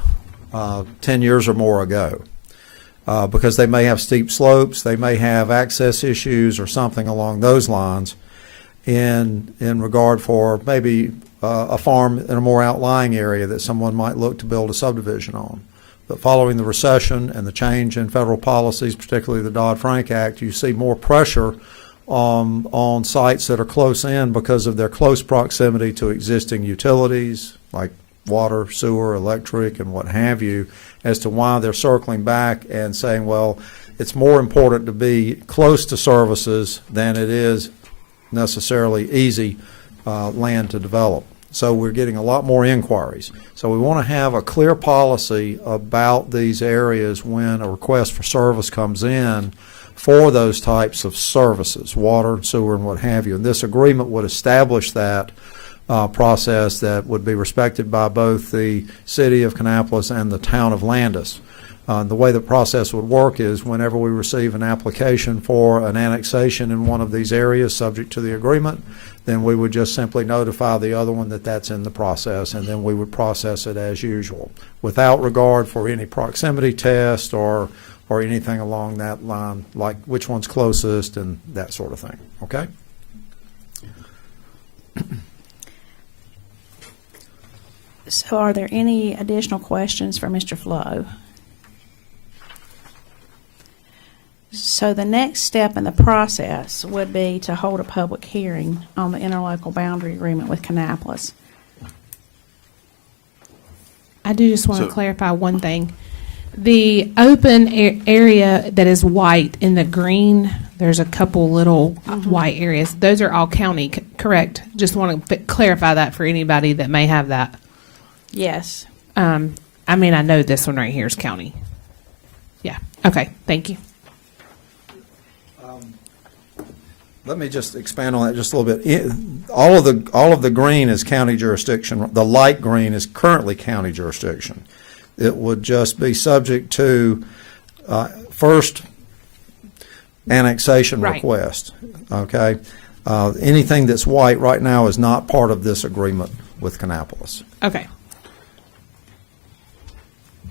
10 years or more ago. Because they may have steep slopes, they may have access issues or something along those lines in regard for maybe a farm in a more outlying area that someone might look to build a subdivision on. But following the recession and the change in federal policies, particularly the Dodd-Frank Act, you see more pressure on sites that are close in because of their close proximity to existing utilities like water, sewer, electric, and what have you, as to why they're circling back and saying, well, it's more important to be close to services than it is necessarily easy land to develop. So we're getting a lot more inquiries. So we want to have a clear policy about these areas when a request for service comes in for those types of services, water, sewer, and what have you. And this agreement would establish that process that would be respected by both the city of Kannapolis and the town of Landis. The way the process would work is whenever we receive an application for an annexation in one of these areas subject to the agreement, then we would just simply notify the other one that that's in the process, and then we would process it as usual without regard for any proximity test or anything along that line, like which one's closest and that sort of thing. Okay? So are there any additional questions for Mr. Flo? So the next step in the process would be to hold a public hearing on the interlocal boundary agreement with Kannapolis. I do just want to So- clarify one thing. The open area that is white in the green, there's a couple little white areas. Those are all county, correct? Just want to clarify that for anybody that may have that. Yes. I mean, I know this one right here is county. Yeah. Okay. Thank you. Let me just expand on that just a little bit. All of the green is county jurisdiction. The light green is currently county jurisdiction. It would just be subject to first annexation Right. request. Okay, anything that's white right now is not part of this agreement with Kannapolis. Okay.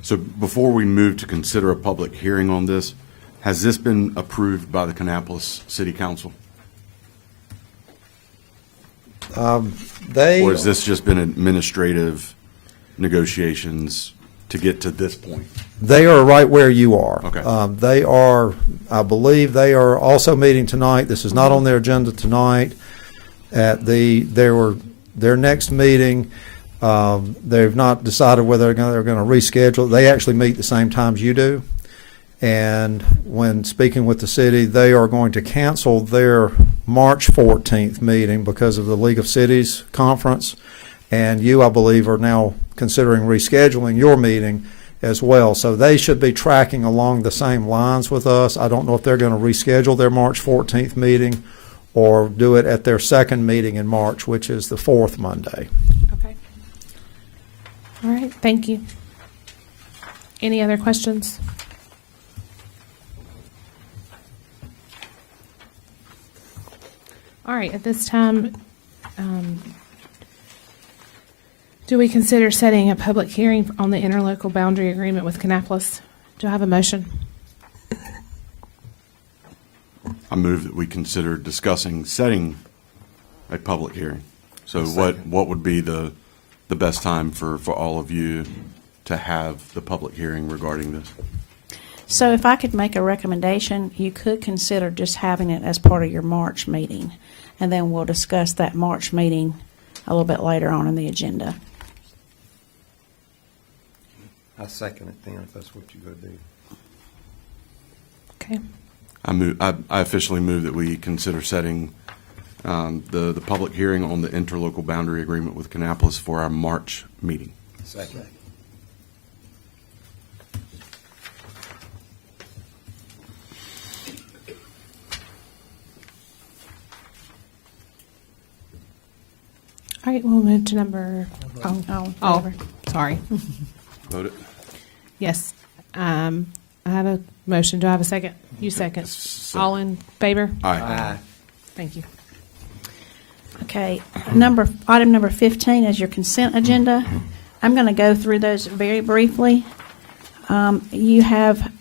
So before we move to consider a public hearing on this, has this been approved by the Kannapolis City Council? Or has this just been administrative negotiations to get to this point? They are right where you are. Okay. They are, I believe, they are also meeting tonight. This is not on their agenda tonight. At their next meeting, they've not decided whether they're going to reschedule. They actually meet the same times you do. And when speaking with the city, they are going to cancel their March 14th meeting because of the League of Cities conference. And you, I believe, are now considering rescheduling your meeting as well. So they should be tracking along the same lines with us. I don't know if they're going to reschedule their March 14th meeting or do it at their second meeting in March, which is the fourth Monday. Okay. All right. Thank you. Any other questions? All right. At this time, Do we consider setting a public hearing on the interlocal boundary agreement with Kannapolis? Do I have a motion? I move that we consider discussing setting a public hearing. So what would be the best time for all of you to have the public hearing regarding this? So if I could make a recommendation, you could consider just having it as part of your March meeting, and then we'll discuss that March meeting a little bit later on in the agenda. I second it then, if that's what you're gonna do. Okay. I officially move that we consider setting the public hearing on the interlocal boundary agreement with Kannapolis for our March meeting. Second. All right, we'll move to number. Oh, Sorry. Vote it. Yes. I have a motion. Do I have a second? You second. All in favor? Aye. Thank you. okay. Item number 15 is your consent agenda. I'm going to go through those very briefly. You have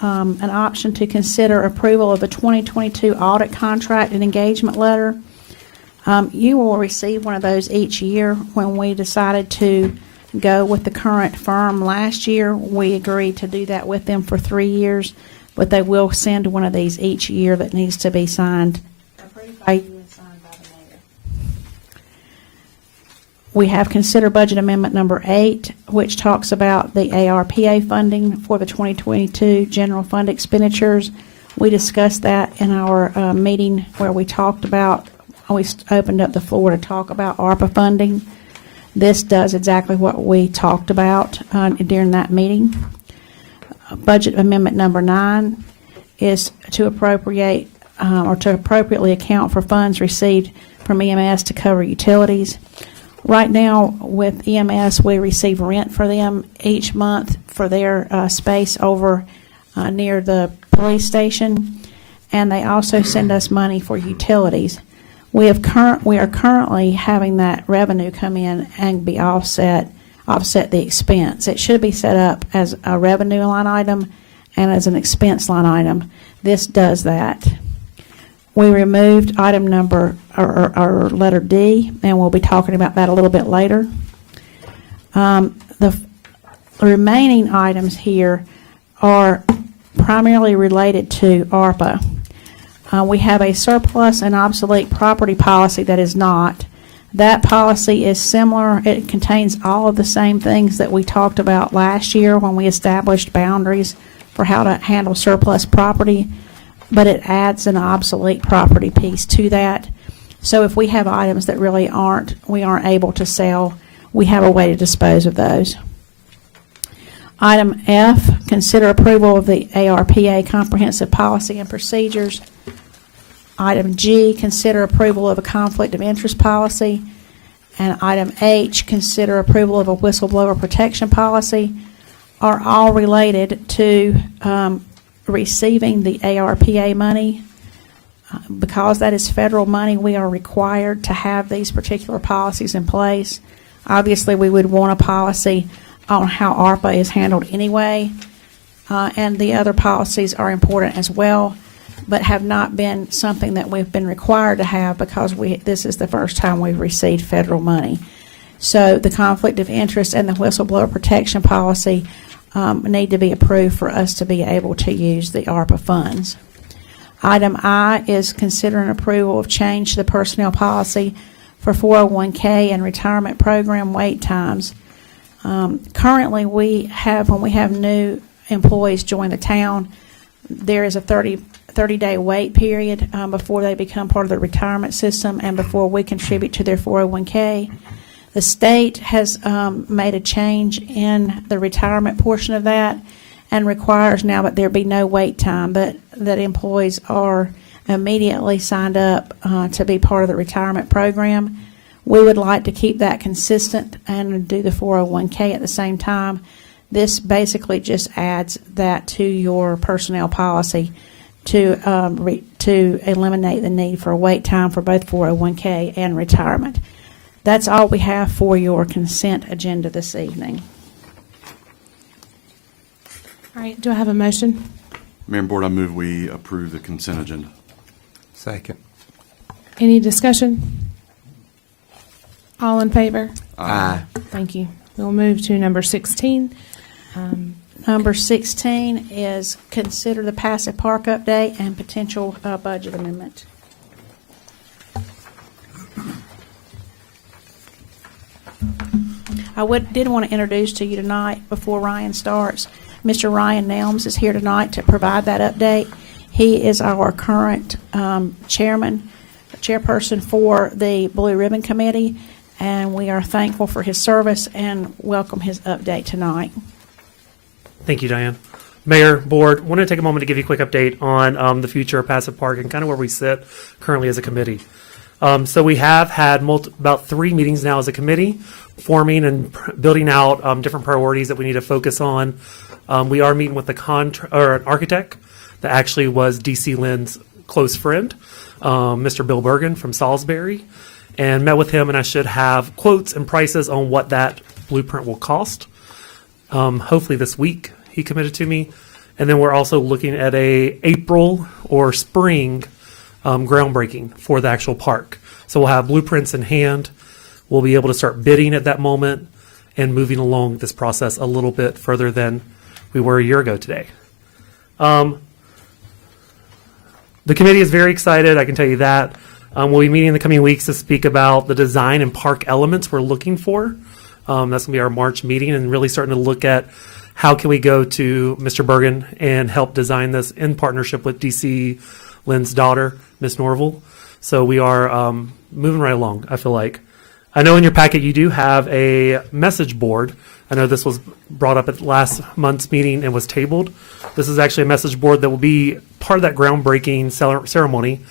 an option to consider approval of the 2022 audit contract and engagement letter. You will receive one of those each year. When we decided to go with the current firm last year, we agreed to do that with them for 3 years, but they will send one of these each year that needs to be signed. Approved by you and signed by the mayor. We have considered budget amendment number 8, which talks about the ARPA funding for the 2022 general fund expenditures. We discussed that in our meeting where we opened up the floor to talk about ARPA funding. This does exactly what we talked about during that meeting. Budget amendment number 9 is to appropriate or to appropriately account for funds received from EMS to cover utilities. Right now with EMS, we receive rent for them each month for their space over near the police station, and they also send us money for utilities. We are currently having that revenue come in and be offset the expense. It should be set up as a revenue line item and as an expense line item. This does that. We removed item number or letter D, and we'll be talking about that a little bit later. The remaining items here are primarily related to ARPA. We have a surplus and obsolete property policy that is not. That policy is similar. It contains all of the same things that we talked about last year when we established boundaries for how to handle surplus property, but it adds an obsolete property piece to that. So if we have items that really we aren't able to sell, we have a way to dispose of those. Item F, consider approval of the ARPA comprehensive policy and procedures. Item G, consider approval of a conflict of interest policy. And item H, consider approval of a whistleblower protection policy, are all related to receiving the ARPA money. Because that is federal money, we are required to have these particular policies in place. Obviously, we would want a policy on how ARPA is handled anyway, and the other policies are important as well, but have not been something that we've been required to have because this is the first time we've received federal money. So the conflict of interest and the whistleblower protection policy need to be approved for us to be able to use the ARPA funds. Item I is considering approval of change to the personnel policy for 401k and retirement program wait times. Currently, when we have new employees join the town, there is a 30-day wait period before they become part of the retirement system and before we contribute to their 401k. The state has made a change in the retirement portion of that and requires now that there be no wait time, but that employees are immediately signed up to be part of the retirement program. We would like to keep that consistent and do the 401k at the same time. This basically just adds that to your personnel policy to eliminate the need for a wait time for both 401k and retirement. That's all we have for your consent agenda this evening. All right, do I have a motion? Mayor and Board, I move we approve the consent agenda. Second. Any discussion? All in favor? Aye. Thank you. We'll move to number 16. Number 16 is consider the passive park update and potential budget amendment. Did want to introduce to you tonight, before Ryan starts, Mr. Ryan Nelms is here tonight to provide that update. He is our current chairperson for the Blue Ribbon Committee, and we are thankful for his service and welcome his update tonight. Thank you, Diane. Mayor, Board, want to take a moment to give you a quick update on the future of Passive Park and kind of where we sit currently as a committee. So we have had about 3 meetings now as a committee, forming and building out different priorities that we need to focus on. We are meeting with an architect that actually was DC Lynn's close friend, Mr. Bill Bergen from Salisbury, and met with him, and I should have quotes and prices on what that blueprint will cost. Hopefully this week, he committed to me. And then we're also looking at a April or spring groundbreaking for the actual park. So we'll have blueprints in hand. We'll be able to start bidding at that moment and moving along this process a little bit further than we were a year ago today. The committee is very excited, I can tell you that. We'll be meeting in the coming weeks to speak about the design and park elements we're looking for. That's going to be our March meeting, and really starting to look at how can we go to Mr. Bergen and help design this in partnership with DC Lynn's daughter, Miss Norval. So we are moving right along, I feel like. I know in your packet you do have a message board. I know this was brought up at last month's meeting and was tabled. This is actually a message board that will be part of that groundbreaking ceremony,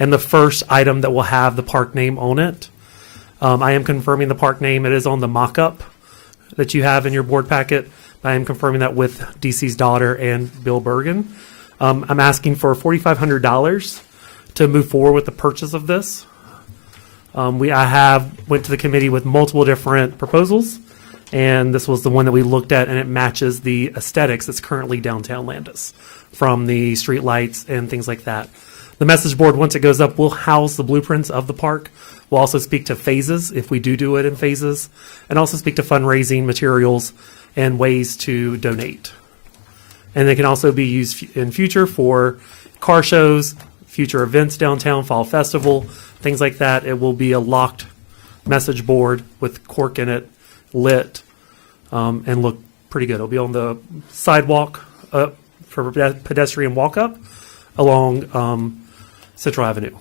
and the first item that will have the park name on it. I am confirming the park name. It is on the mock-up that you have in your board packet. I am confirming that with DC's daughter and Bill Bergen. I'm asking for $4,500 to move forward with the purchase of this. I went to the committee with multiple different proposals, and this was the one that we looked at, and it matches the aesthetics that's currently downtown Landis, from the street lights and things like that. The message board, once it goes up, will house the blueprints of the park. We'll also speak to phases, if we do it in phases, and also speak to fundraising materials and ways to donate. And they can also be used in future for car shows, future events downtown, fall festival, things like that. It will be a locked message board with cork in it, lit, and look pretty good. It'll be on the sidewalk for pedestrian walk up along Central Avenue.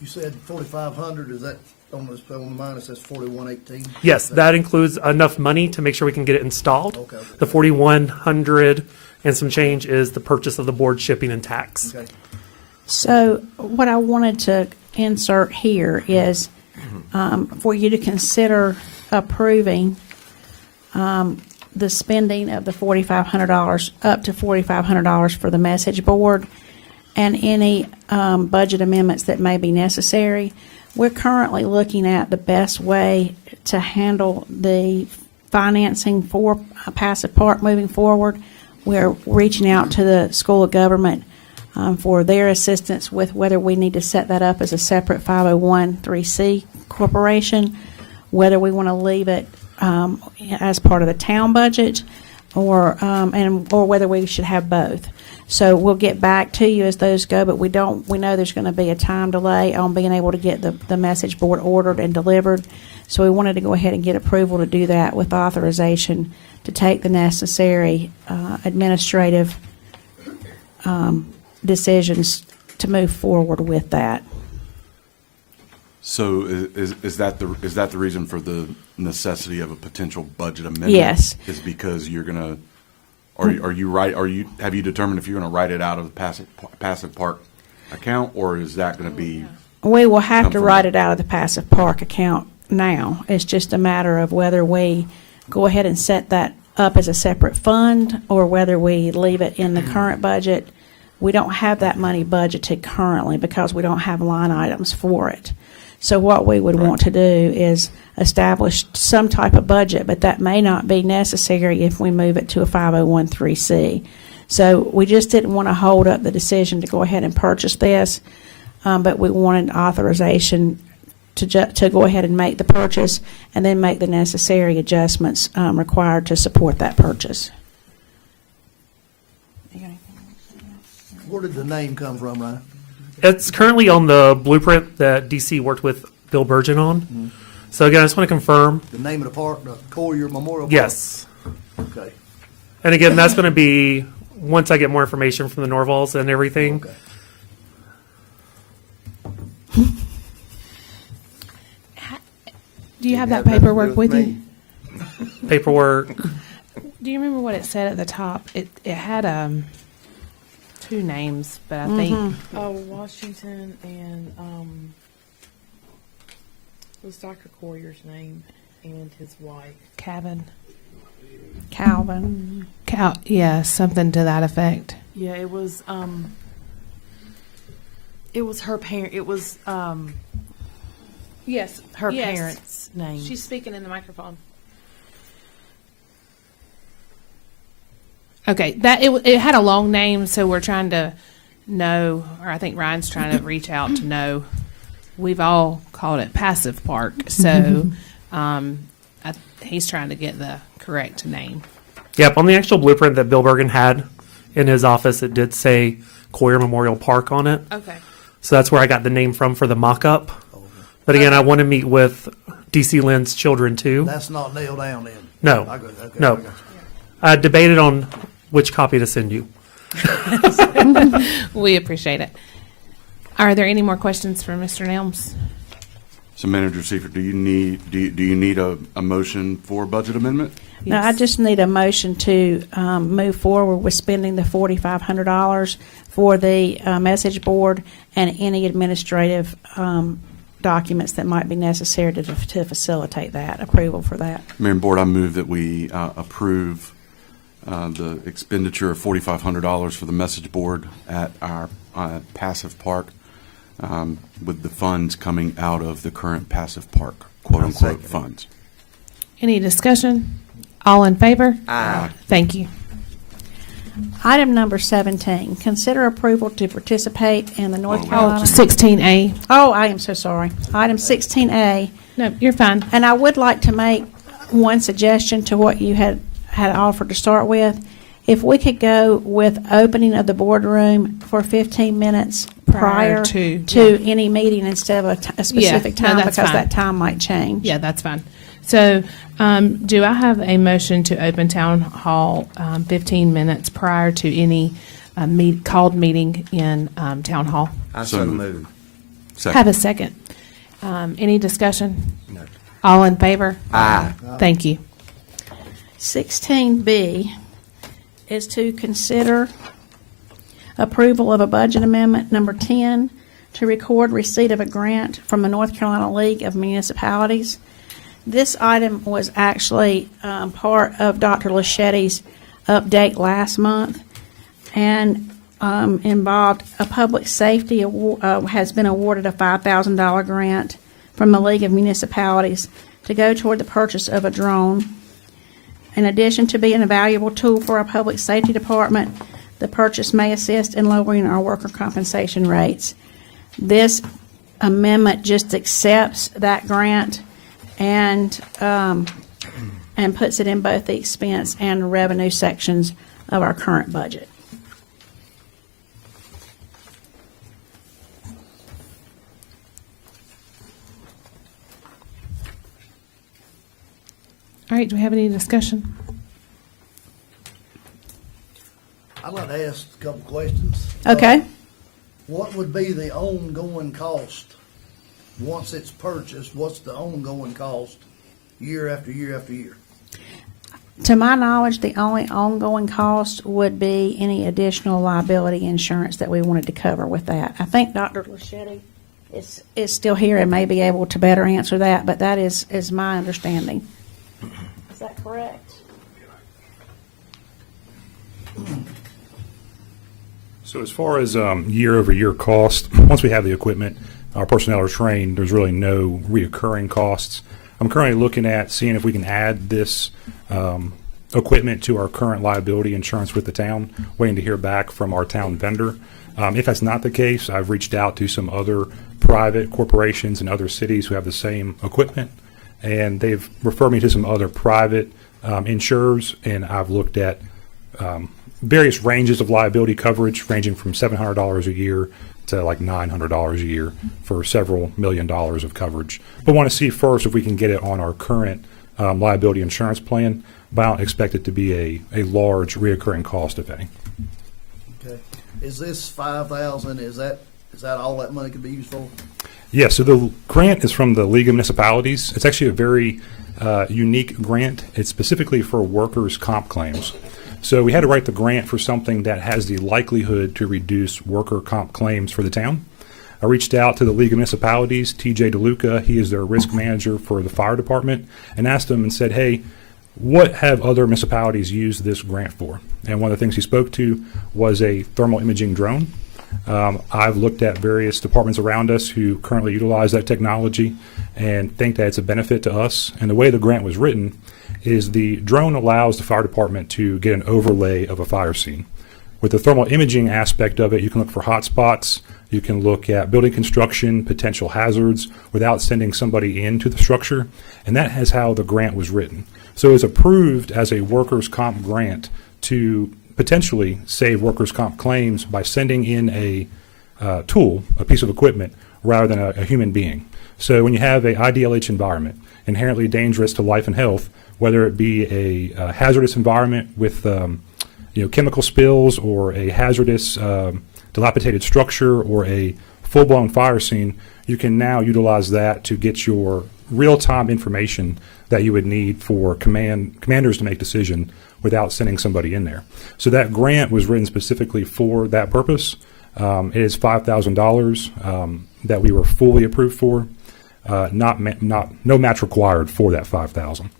You said 4,500, is that on the mine, it says 4118? Yes, that includes enough money to make sure we can get it installed. Okay. The 4,100 and some change is the purchase of the board, shipping, and tax. Okay. So what I wanted to insert here is for you to consider approving the spending of the $4,500, up to $4,500 for the message board, and any budget amendments that may be necessary. We're currently looking at the best way to handle the financing for Passive Park moving forward. We're reaching out to the School of Government for their assistance with whether we need to set that up as a separate 501(c) corporation, whether we want to leave it as part of the town budget, or whether we should have both. So we'll get back to you as those go, but we know there's going to be a time delay on being able to get the message board ordered and delivered. So we wanted to go ahead and get approval to do that with authorization to take the necessary administrative decisions to move forward with that. So is that the reason for the necessity of a potential budget amendment? Yes. Is because you're gonna, have you determined if you're gonna write it out of the passive park account, or is that gonna be? We will have to write it out of the Passive Park account now. It's just a matter of whether we go ahead and set that up as a separate fund, or whether we leave it in the current budget we don't have that money budgeted currently because we don't have line items for it. So what we would want to do is establish some type of budget, but that may not be necessary if we move it to a 5013C. So we just didn't want to hold up the decision to go ahead and purchase this, but we wanted authorization to go ahead and make the purchase and then make the necessary adjustments required to support that purchase. Where did the name come from, Ryan? It's currently on the blueprint that DC worked with Bill Burgeon on. So again, I just want to confirm. The name of the park, the Collier Memorial Park? Yes. Okay. And again, that's going to be once I get more information from the Norvals and everything. Okay. Do you have that paperwork with you? Paperwork. Do you remember what it said at the top? It had two names, but I think Washington and was Dr. Coyer's name and his wife. Calvin. Calvin. Something to that effect. Yeah, it was her parent. It was Yes, her parents' name. She's speaking in the microphone. Okay, it had a long name, so we're trying to know, or I think Ryan's trying to reach out to know. We've all called it Passive Park, so he's trying to get the correct name. Yep, on the actual blueprint that Bill Bergen had in his office, it did say Coyer Memorial Park on it. Okay. So that's where I got the name from for the mock-up. But again, I want to meet with DC Lynn's children too. That's not nailed down then? No. I got it. Okay, No. I got you. I debated on which copy to send you. We appreciate it. Are there any more questions for Mr. Nelms? So Manager Seifert, do you need a motion for budget amendment? No, I just need a motion to move forward with spending the $4,500 for the message board and any administrative documents that might be necessary to facilitate that, approval for that. Mayor and Board, I move that we approve the expenditure of $4,500 for the message board at our Passive Park, with the funds coming out of the current Passive Park, quote-unquote, funds. Any discussion? All in favor? Aye. Thank you. Item number 17, consider approval to participate in the North Carolina. 16A. Oh, I am so sorry. Item 16A. No, you're fine. And I would like to make one suggestion to what you had offered to start with. If we could go with opening of the boardroom for 15 minutes prior to any meeting instead of a specific no, time, that's because fine. that time might change. Yeah, that's fine. So, do I have a motion to open town hall 15 minutes prior to any called meeting in town hall? I So so moved. move. Second. Have a second. Any discussion? No. All in favor? Aye. Thank you. 16B is to consider approval of a budget amendment number 10 to record receipt of a grant from the North Carolina League of Municipalities. This item was actually part of Dr. Lichetti's update last month and involved a public safety has been awarded a $5,000 grant from the League of Municipalities to go toward the purchase of a drone. In addition to being a valuable tool for our public safety department, the purchase may assist in lowering our worker compensation rates. This amendment just accepts that grant and puts it in both the expense and revenue sections of our current budget. All right, do we have any discussion? I'd like to ask a couple questions. Okay. What would be the ongoing cost once it's purchased? What's the ongoing cost year after year after year? To my knowledge, the only ongoing cost would be any additional liability insurance that we wanted to cover with that. I think Dr. Lichetti is still here and may be able to better answer that, but that is my understanding. Is that correct? So as far as year-over-year cost, once we have the equipment, our personnel are trained, there's really no reoccurring costs. I'm currently looking at seeing if we can add this equipment to our current liability insurance with the town, waiting to hear back from our town vendor. If that's not the case, I've reached out to some other private corporations in other cities who have the same equipment, and they've referred me to some other private insurers, and I've looked at various ranges of liability coverage, ranging from $700 a year to like $900 a year for several $1 million of coverage. But want to see first if we can get it on our current liability insurance plan, but I don't expect it to be a large reoccurring cost, if any. Okay. Is this 5,000, is that all that money could be used for? Yeah, so the grant is from the League of Municipalities. It's actually a very unique grant. It's specifically for workers' comp claims. So we had to write the grant for something that has the likelihood to reduce worker comp claims for the town. I reached out to the League of Municipalities, TJ DeLuca, he is their risk manager for the fire department, and asked him and said, hey, what have other municipalities used this grant for? And one of the things he spoke to was a thermal imaging drone. I've looked at various departments around us who currently utilize that technology and think that it's a benefit to us. And the way the grant was written is the drone allows the fire department to get an overlay of a fire scene. With the thermal imaging aspect of it, you can look for hot spots, you can look at building construction, potential hazards, without sending somebody into the structure, and that is how the grant was written. So it's approved as a workers' comp grant to potentially save workers' comp claims by sending in a tool, a piece of equipment, rather than a human being. So when you have a IDLH environment, inherently dangerous to life and health, whether it be a hazardous environment with chemical spills or a hazardous dilapidated structure or a full-blown fire scene, you can now utilize that to get your real-time information that you would need for commanders to make decision without sending somebody in there. So that grant was written specifically for that purpose. It is $5,000 that we were fully approved for. No match required for that $5,000.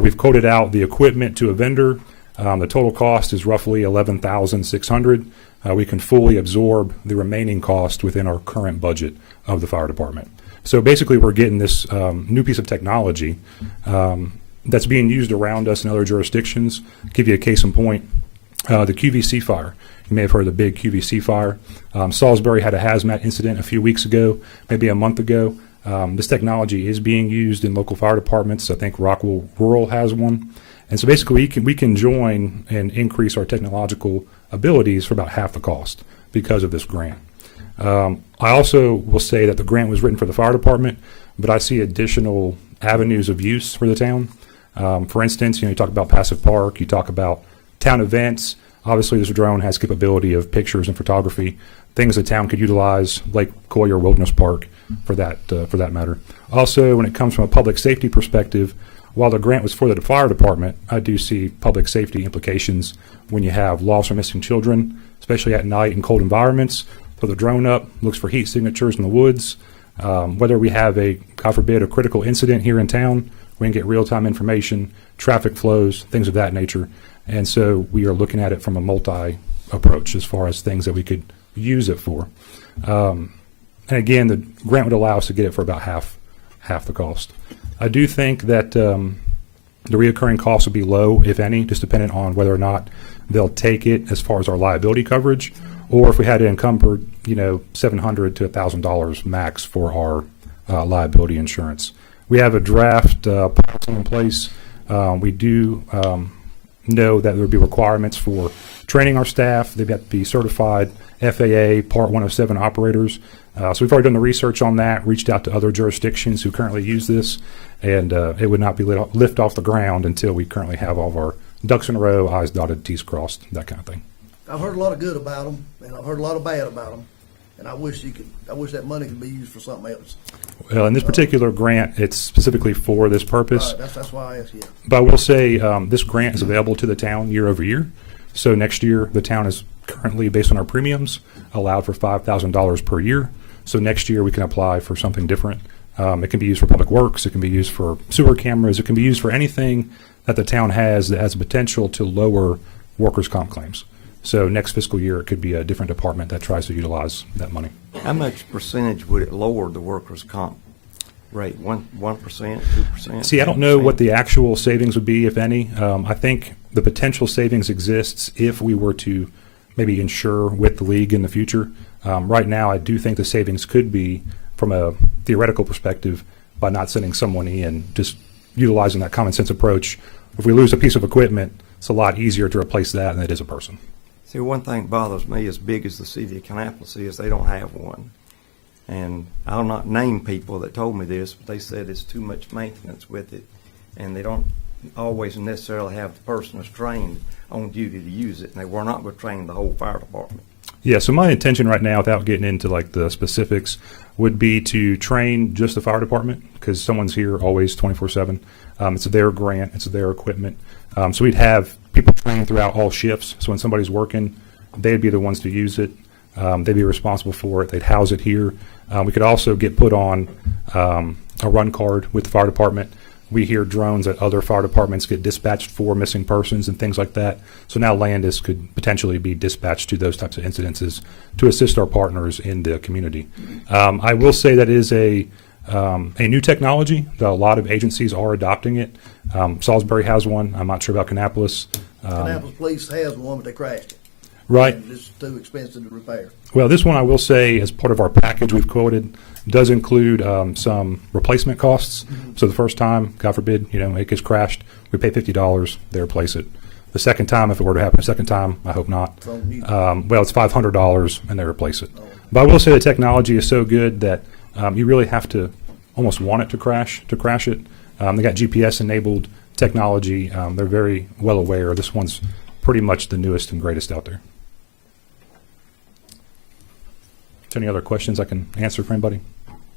We've quoted out the equipment to a vendor. The total cost is roughly $11,600. We can fully absorb the remaining cost within our current budget of the fire department. So basically, we're getting this new piece of technology that's being used around us in other jurisdictions. I'll give you a case in point, the QVC fire. You may have heard of the big QVC fire. Salisbury had a hazmat incident a few weeks ago, maybe a month ago. This technology is being used in local fire departments. I think Rockwell Rural has one. And so basically we can join and increase our technological abilities for about half the cost because of this grant. I also will say that the grant was written for the fire department, but I see additional avenues of use for the town. For instance, you talk about Passive Park, you talk about town events. Obviously, this drone has capability of pictures and photography, things the town could utilize, like Collier Wilderness Park, for that matter. Also, when it comes from a public safety perspective, while the grant was for the fire department, I do see public safety implications when you have lost or missing children, especially at night in cold environments. Throw the drone up, looks for heat signatures in the woods. Whether we have God forbid, a critical incident here in town, we can get real-time information, traffic flows, things of that nature. And so we are looking at it from a multi-approach as far as things that we could use it for. And again, the grant would allow us to get it for about half the cost. I do think that the reoccurring costs would be low, if any, just dependent on whether or not they'll take it as far as our liability coverage, or if we had to encumber, $700 to $1,000 max for our liability insurance. We have a draft policy in place. We do know that there would be requirements for training our staff. They've got to be certified FAA Part 107 operators. So we've already done the research on that, reached out to other jurisdictions who currently use this, and it would not be lift off the ground until we currently have all of our ducks in a row, I's dotted, T's crossed, that kind of thing. I've heard a lot of good about them, and I've heard a lot of bad about them, and I wish that money could be used for something else. Well, in this particular grant, it's specifically for this purpose. Right, that's why I asked you. But I will say this grant is available to the town year over year. So next year, the town is currently, based on our premiums, allowed for $5,000 per year. So next year, we can apply for something different. It can be used for public works. It can be used for sewer cameras. It can be used for anything that the town has that has the potential to lower workers' comp claims. So next fiscal year, it could be a different department that tries to utilize that money. How much percentage would it lower the workers' comp rate? 1%, 2%? See, I don't know what the actual savings would be, if any. I think the potential savings exists if we were to maybe insure with the league in the future. Right now, I do think the savings could be, from a theoretical perspective, by not sending someone in, just utilizing that common sense approach. If we lose a piece of equipment, it's a lot easier to replace that than it is a person. See, one thing bothers me, as big as the city of Kannapolis is, they don't have one. And I'll not name people that told me this, but they said it's too much maintenance with it, and they don't always necessarily have the person that's trained on duty to use it, and they were not going to train the whole fire department. Yeah, so my intention right now, without getting into like the specifics, would be to train just the fire department, because someone's here always 24/7. It's their grant, it's their equipment. So we'd have people trained throughout all shifts. So when somebody's working, they'd be the ones to use it. They'd be responsible for it. They'd house it here. We could also get put on a run card with the fire department. We hear drones at other fire departments get dispatched for missing persons and things like that. So now Landis could potentially be dispatched to those types of incidences to assist our partners in the community. I will say that is a new technology that a lot of agencies are adopting it. Salisbury has one. I'm not sure about Kannapolis. Kannapolis Police has one, but they crashed it. Right. And it's too expensive to repair. Well, this one I will say, as part of our package we've quoted, does include some replacement costs. So the first time, God forbid, it gets crashed, we pay $50, they replace it. The second time, if it were to happen a second time, I hope not, well, it's $500 and they replace it. But I will say the technology is so good that you really have to almost want it to crash it. They got GPS-enabled technology. They're very well aware. This one's pretty much the newest and greatest out there. Any other questions I can answer for anybody?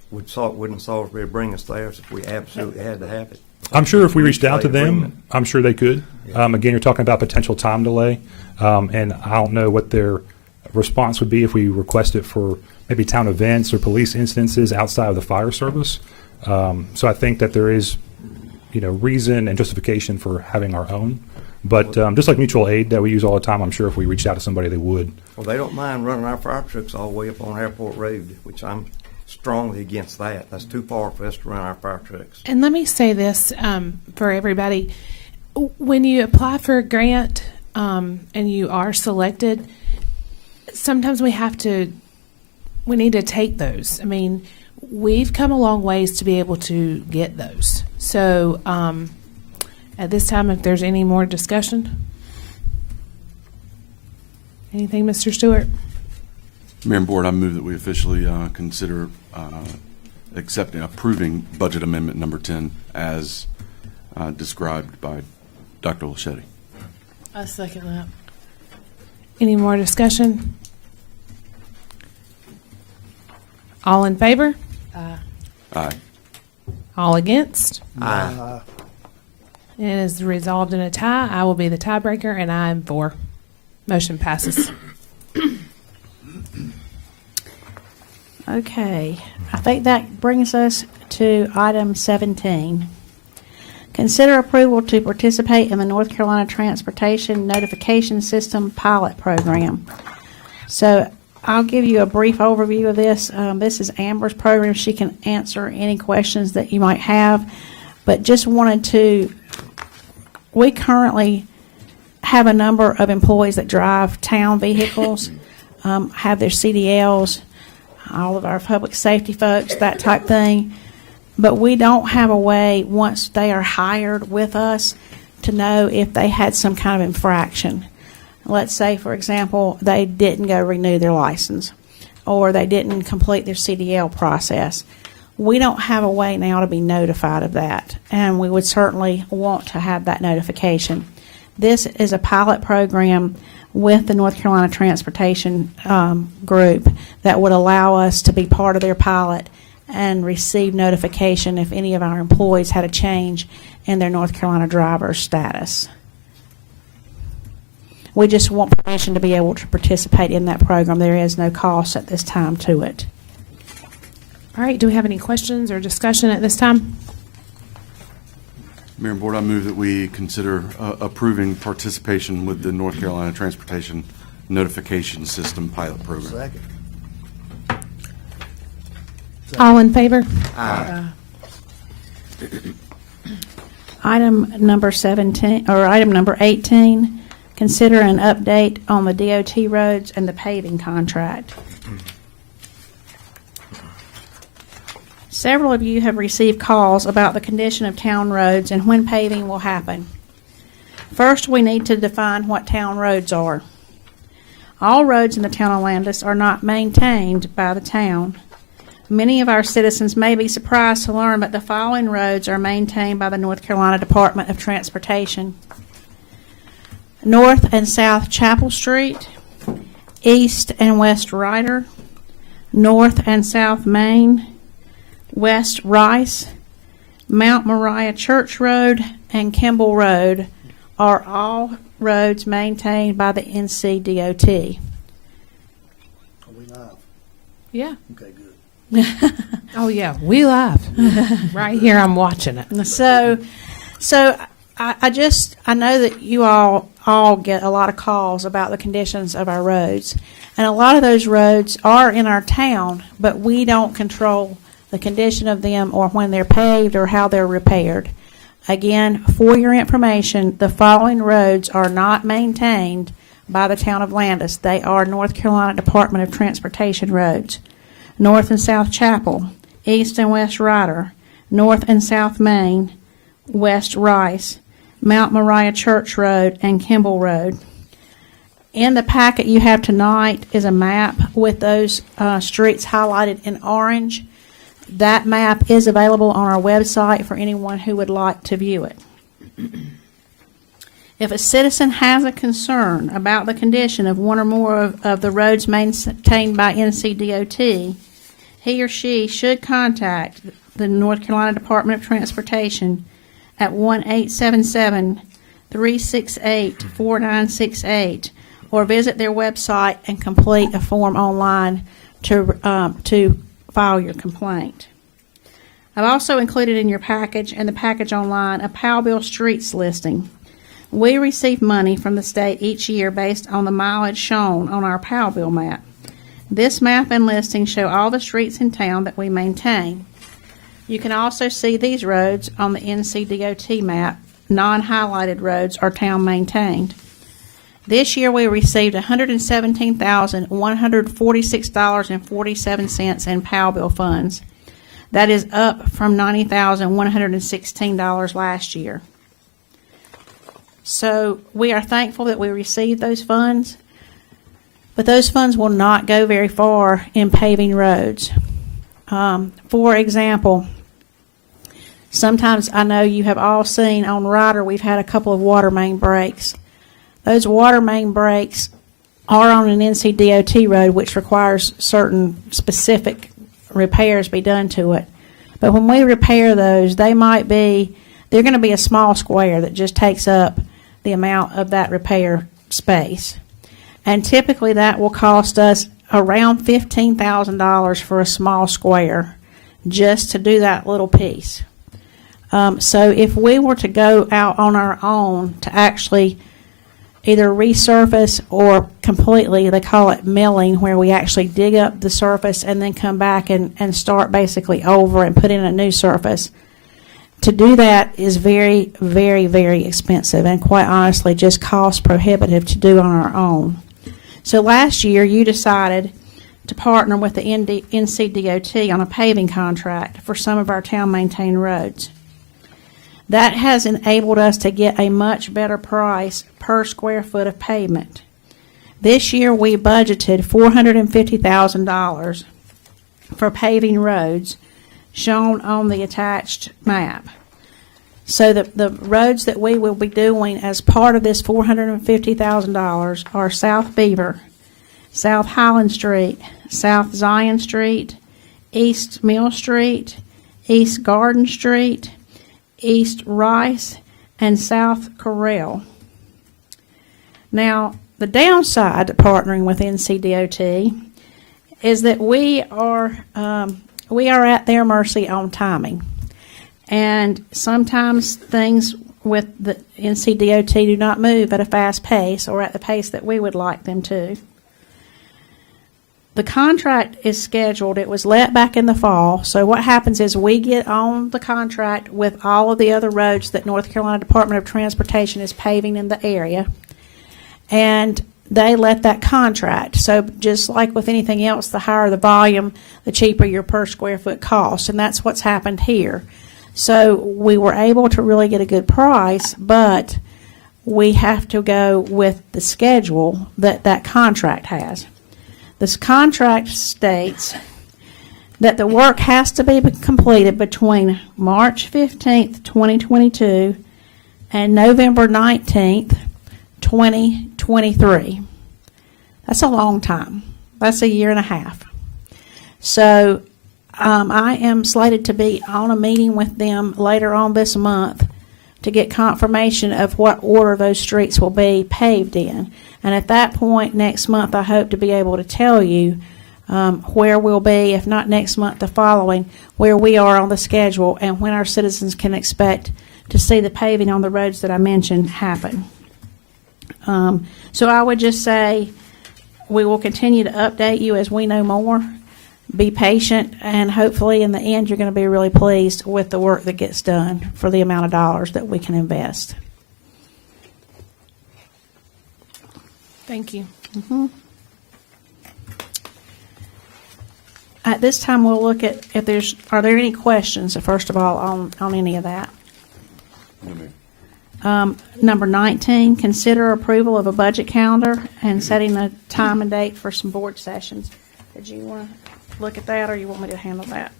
Wouldn't Salisbury bring us theirs if we absolutely had to have it? I'm sure if we reached out to them, Agreement. I'm sure they could. Again, you're talking about potential time delay, and I don't know what their response would be if we request it for maybe town events or police incidences outside of the fire service. So I think that there is, reason and justification for having our own. But just like mutual aid that we use all the time, I'm sure if we reached out to somebody, they would. Well, they don't mind running our fire trucks all the way up on Airport Road, which I'm strongly against that. That's too far for us to run our fire trucks. And let me say this for everybody. When you apply for a grant and you are selected, sometimes we need to take those. I mean, we've come a long ways to be able to get those. So at this time, if there's any more discussion. Anything, Mr. Stewart? Mayor and Board, I move that we officially consider approving budget amendment number 10 as described by Dr. Lachetti. I second that. Any more discussion? All in favor? Aye. All against? Aye. It is resolved in a tie. I will be the tiebreaker, and I am for. Motion passes. Okay, I think that brings us to item 17. Consider approval to participate in the North Carolina Transportation Notification System Pilot Program. So I'll give you a brief overview of this. This is Amber's program. She can answer any questions that you might have, but just we currently have a number of employees that drive town vehicles, have their CDLs, all of our public safety folks, that type thing. But we don't have a way, once they are hired with us, to know if they had some kind of infraction. Let's say, for example, they didn't go renew their license, or they didn't complete their CDL process. We don't have a way now to be notified of that, and we would certainly want to have that notification. This is a pilot program with the North Carolina Transportation Group that would allow us to be part of their pilot and receive notification if any of our employees had a change in their North Carolina driver's status. We just want permission to be able to participate in that program. There is no cost at this time to it. All right, do we have any questions or discussion at this time? Mayor and Board, I move that we consider approving participation with the North Carolina Transportation notification system pilot program. Second. All in favor? Item number 17, or item number 18, consider an update on the DOT roads and the paving contract. Several of you have received calls about the condition of town roads and when paving will happen. First, we need to define what town roads are. All roads in the town of Landis are not maintained by the town. Many of our citizens may be surprised to learn that the following roads are maintained by the North Carolina Department of Transportation: North and South Chapel Street, East and West Ryder, North and South Main, West Rice, Mount Moriah Church Road, and Kimball Road are all roads maintained by the NCDOT. Are we live? Yeah. Okay, good. Oh, yeah, we live. Right here, I'm watching it. So I know that you all get a lot of calls about the conditions of our roads. And a lot of those roads are in our town, but we don't control the condition of them or when they're paved or how they're repaired. Again, for your information, the following roads are not maintained by the town of Landis. They are North Carolina Department of Transportation roads: North and South Chapel, East and West Ryder, North and South Main, West Rice, Mount Moriah Church Road, and Kimball Road. In the packet you have tonight is a map with those streets highlighted in orange. That map is available on our website for anyone who would like to view it. If a citizen has a concern about the condition of one or more of the roads maintained by NCDOT, he or she should contact the North Carolina Department of Transportation at 1-877-368-4968 or visit their website and complete a form online to file your complaint. I've also included in your package and the package online a Pow-Bill streets listing. We receive money from the state each year based on the mileage shown on our Pow-Bill map. This map and listing show all the streets in town that we maintain. You can also see these roads on the NCDOT map. Non-highlighted roads are town maintained. This year we received $117,146.47 in Pow-Bill funds. That is up from $90,116 last year. So we are thankful that we received those funds, but those funds will not go very far in paving roads. For example, sometimes I know you have all seen on Ryder we've had a couple of water main breaks. Those water main breaks are on an NCDOT road, which requires certain specific repairs be done to it. But when we repair those, they're going to be a small square that just takes up the amount of that repair space. And typically that will cost us around $15,000 for a small square just to do that little piece. So if we were to go out on our own to actually either resurface or completely, they call it milling, where we actually dig up the surface and then come back and start basically over and put in a new surface. To do that is very, very, very expensive and quite honestly just cost prohibitive to do on our own. So last year you decided to partner with the NCDOT on a paving contract for some of our town maintained roads. That has enabled us to get a much better price per square foot of pavement. This year we budgeted $450,000 for paving roads shown on the attached map. So the roads that we will be doing as part of this $450,000 are South Beaver, South Highland Street, South Zion Street, East Mill Street, East Garden Street, East Rice, and South Corral. Now, the downside to partnering with NCDOT is that we are at their mercy on timing. And sometimes things with the NCDOT do not move at a fast pace or at the pace that we would like them to. The contract is scheduled, it was let back in the fall, so what happens is we get on the contract with all of the other roads that North Carolina Department of Transportation is paving in the area, and they let that contract. So just like with anything else, the higher the volume, the cheaper your per square foot cost, and that's what's happened here. So we were able to really get a good price, but we have to go with the schedule that that contract has. This contract states that the work has to be completed between March 15th, 2022 and November 19th, 2023. That's a long time. That's a year and a half. So I am slated to be on a meeting with them later on this month to get confirmation of what order those streets will be paved in. And at that point next month, I hope to be able to tell you where we'll be, if not next month, the following, where we are on the schedule and when our citizens can expect to see the paving on the roads that I mentioned happen. So I would just say we will continue to update you as we know more. Be patient, and hopefully in the end you're going to be really pleased with the work that gets done for the amount of dollars that we can invest. Thank you. At this time, we'll look at if are there any questions, first of all, on any of that. Number 19, consider approval of a budget calendar and setting a time and date for some board sessions. Did you want to look at that, or you want me to handle that?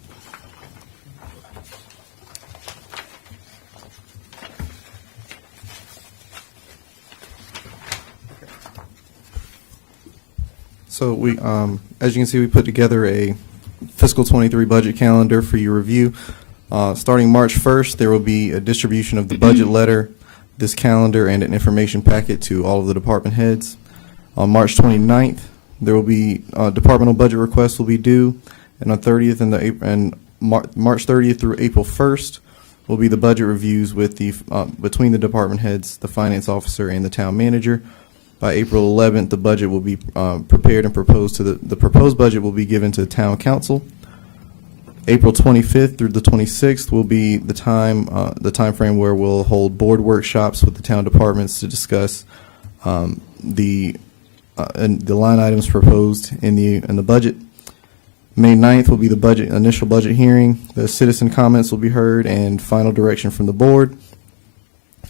So we, as you can see, we put together a fiscal 23 budget calendar for your review. Starting March 1st, there will be a distribution of the budget letter, this calendar, and an information packet to all of the department heads. On March 29th, there will be departmental budget requests will be due, and on 30th and March 30th through April 1st will be the budget reviews with the between the department heads, the finance officer, and the town manager. By April 11th, the budget will be prepared and proposed to the proposed budget will be given to town council. April 25th through the 26th will be the time frame where we'll hold board workshops with the town departments to discuss the line items proposed in the budget. May 9th will be the initial budget hearing. The citizen comments will be heard and final direction from the board.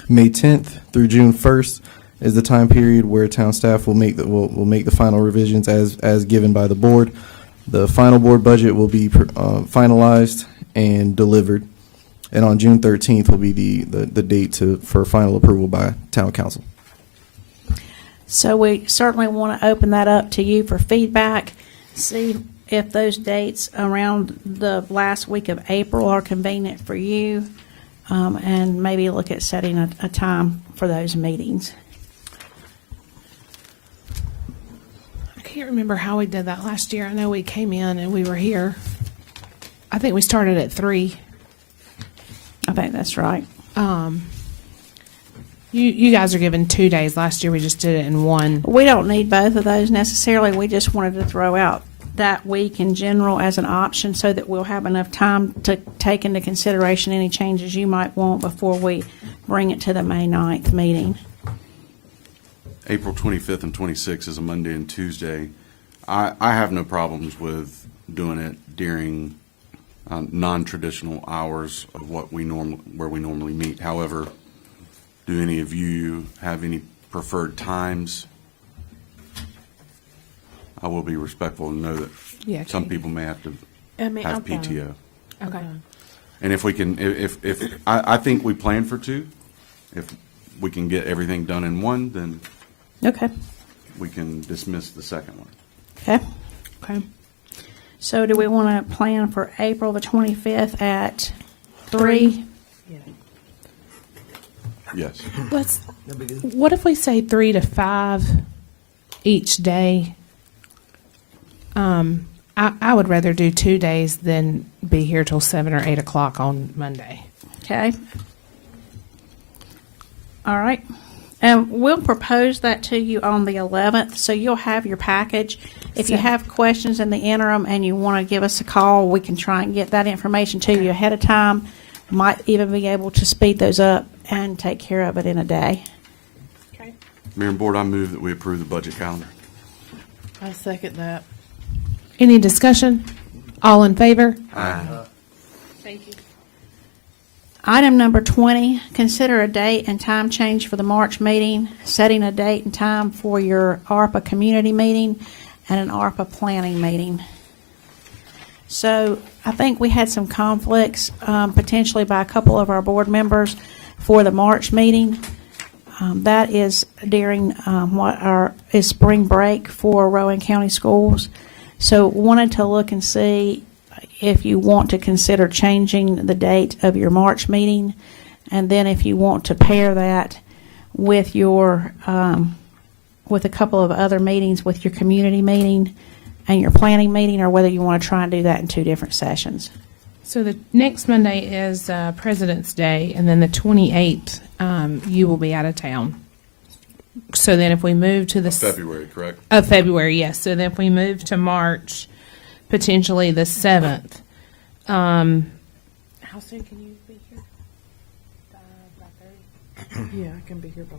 May 10th through June 1st is the time period where town staff will make the final revisions as given by the board. The final board budget will be finalized and delivered, and on June 13th will be the date for final approval by town council. So we certainly want to open that up to you for feedback, see if those dates around the last week of April are convenient for you, and maybe look at setting a time for those meetings. I can't remember how we did that last year. I know we came in and we were here. I think we started at 3. I think that's right. You guys are given 2 days. Last year we just did it in 1. We don't need both of those necessarily. We just wanted to throw out that week in general as an option so that we'll have enough time to take into consideration any changes you might want before we bring it to the May 9th meeting. April 25th and 26th is a Monday and Tuesday. I have no problems with doing it during non-traditional hours of where we normally meet. However, do any of you have any preferred times? I will be respectful and know that some people may have to have PTO. Okay. And if we can, if I think we plan for 2. If we can get everything done in 1, then Okay. we can dismiss the second one. Okay. Okay. So do we want to plan for April the 25th at 3? Yes. What if we say 3 to 5 each day? I would rather do 2 days than be here till 7 or 8 o'clock on Monday. Okay. All right. And we'll propose that to you on the 11th, so you'll have your package. If you have questions in the interim and you want to give us a call, we can try and get that information to you ahead of time. Might even be able to speed those up and take care of it in a day. Okay. Mayor and Board, I move that we approve the budget calendar. I second that. Any discussion? All in favor? Aye. Thank you. Item number 20, consider a date and time change for the March meeting, setting a date and time for your ARPA community meeting and an ARPA planning meeting. So I think we had some conflicts, potentially by a couple of our board members for the March meeting. That is during what is spring break for Rowan County Schools. So wanted to look and see if you want to consider changing the date of your March meeting, and then if you want to pair that with your with a couple of other meetings, with your community meeting and your planning meeting, or whether you want to try and do that in two different sessions. So the next Monday is President's Day, and then the 28th, you will be out of town. So then if we move to the February, correct? Of February, yes. So then if we move to March, potentially the 7th. How soon can you be here? 5:30? Yeah, I can be here by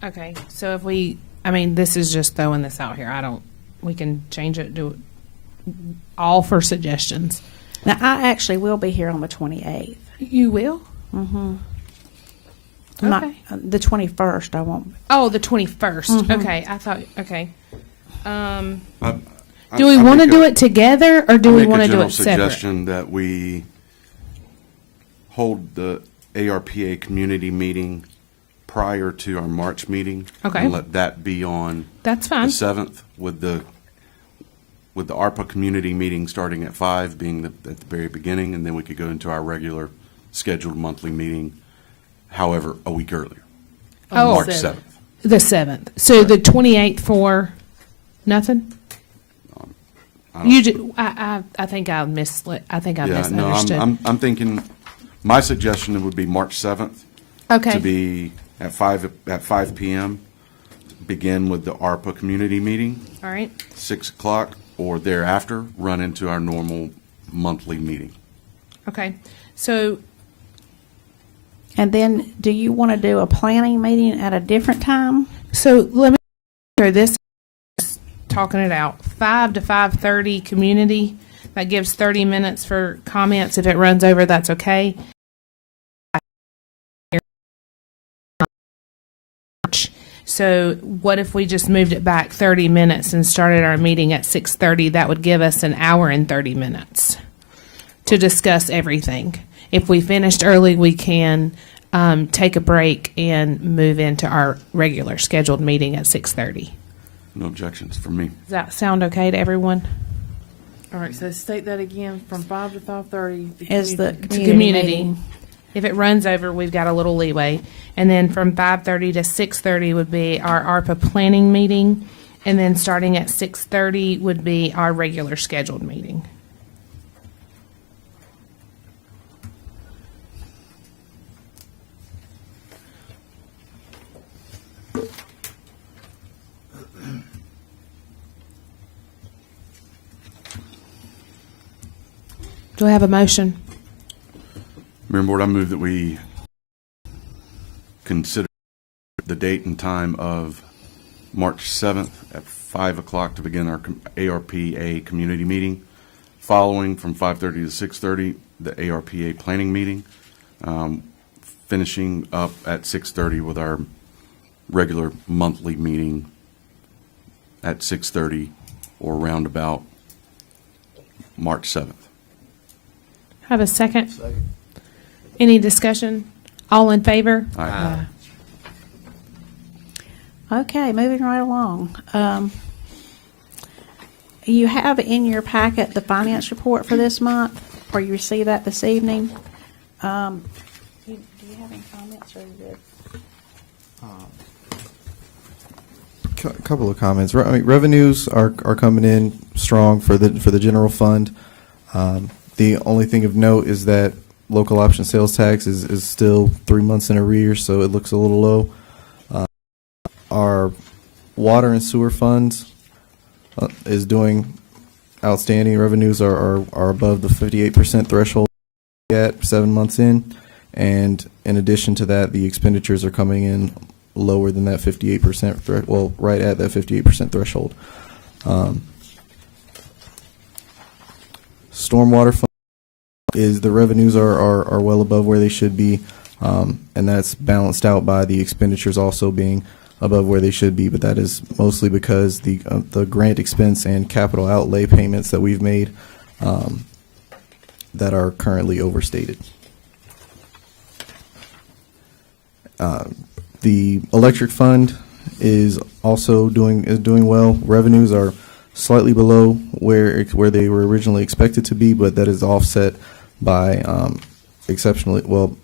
5. Okay, so if this is just throwing this out here. We can change it, do it all for suggestions. Now, I actually will be here on the 28th. You will? Mm-hmm. Okay. The 21st, I won't. Oh, the 21st. Mhm. Okay, I thought, okay. I- Do we I want to make do a- it together, or do I we make a want to do general it separate? suggestion that we hold the ARPA community meeting prior to our March meeting. Okay. And let that be on That's the fine. 7th, with the ARPA community meeting starting at 5 being at the very beginning, and then we could go into our regular scheduled monthly meeting, however, a week earlier. Oh. March 7th. The 7th. So the 28th for nothing? I don't- You ju- I think I misled. I think I misunderstood. I'm thinking, my suggestion would be March 7th. Okay. To be at 5 p.m., begin with the ARPA community meeting, All right. 6 o'clock, or thereafter, run into our normal monthly meeting. Okay. So And then, do you want to do a planning meeting at a different time? So let me hear this. Talking it out. 5 to 5:30 community. That gives 30 minutes for comments. If it runs over, that's okay. So what if we just moved it back 30 minutes and started our meeting at 6:30? That would give us an hour and 30 minutes to discuss everything. If we finished early, we can take a break and move into our regular scheduled meeting at 6:30. No objections from me. Does that sound okay to everyone? All right, so state that again, from 5 to 5:30. Is the To community community. meeting. If it runs over, we've got a little leeway. And then from 5:30 to 6:30 would be our ARPA planning meeting. And then starting at 6:30 would be our regular scheduled meeting. Do I have a motion? Mayor and Board, I move that we consider the date and time of March 7th at 5 o'clock to begin our ARPA community meeting, following from 5:30 to 6:30, the ARPA planning meeting, finishing up at 6:30 with our regular monthly meeting at 6:30 or roundabout March 7th. Have a second? Any discussion? All in favor? Aye. Okay, moving right along. You have in your packet the finance report for this month, or you received that this evening. Do you have any comments, or are you good? A couple of comments. Revenues are coming in strong for the general fund. The only thing of note is that local option sales tax is still 3 months in arrears, so it looks a little low. Our water and sewer funds is doing outstanding. Revenues are above the 58% threshold at 7 months in, and in addition to that, the expenditures are coming in lower than that 58% well, right at that 58% threshold. Stormwater fund is the revenues are well above where they should be, and that's balanced out by the expenditures also being above where they should be, but that is mostly because the grant expense and capital outlay payments that we've made that are currently overstated. The electric fund is also doing well. Revenues are slightly below where they were originally expected to be, but that is offset by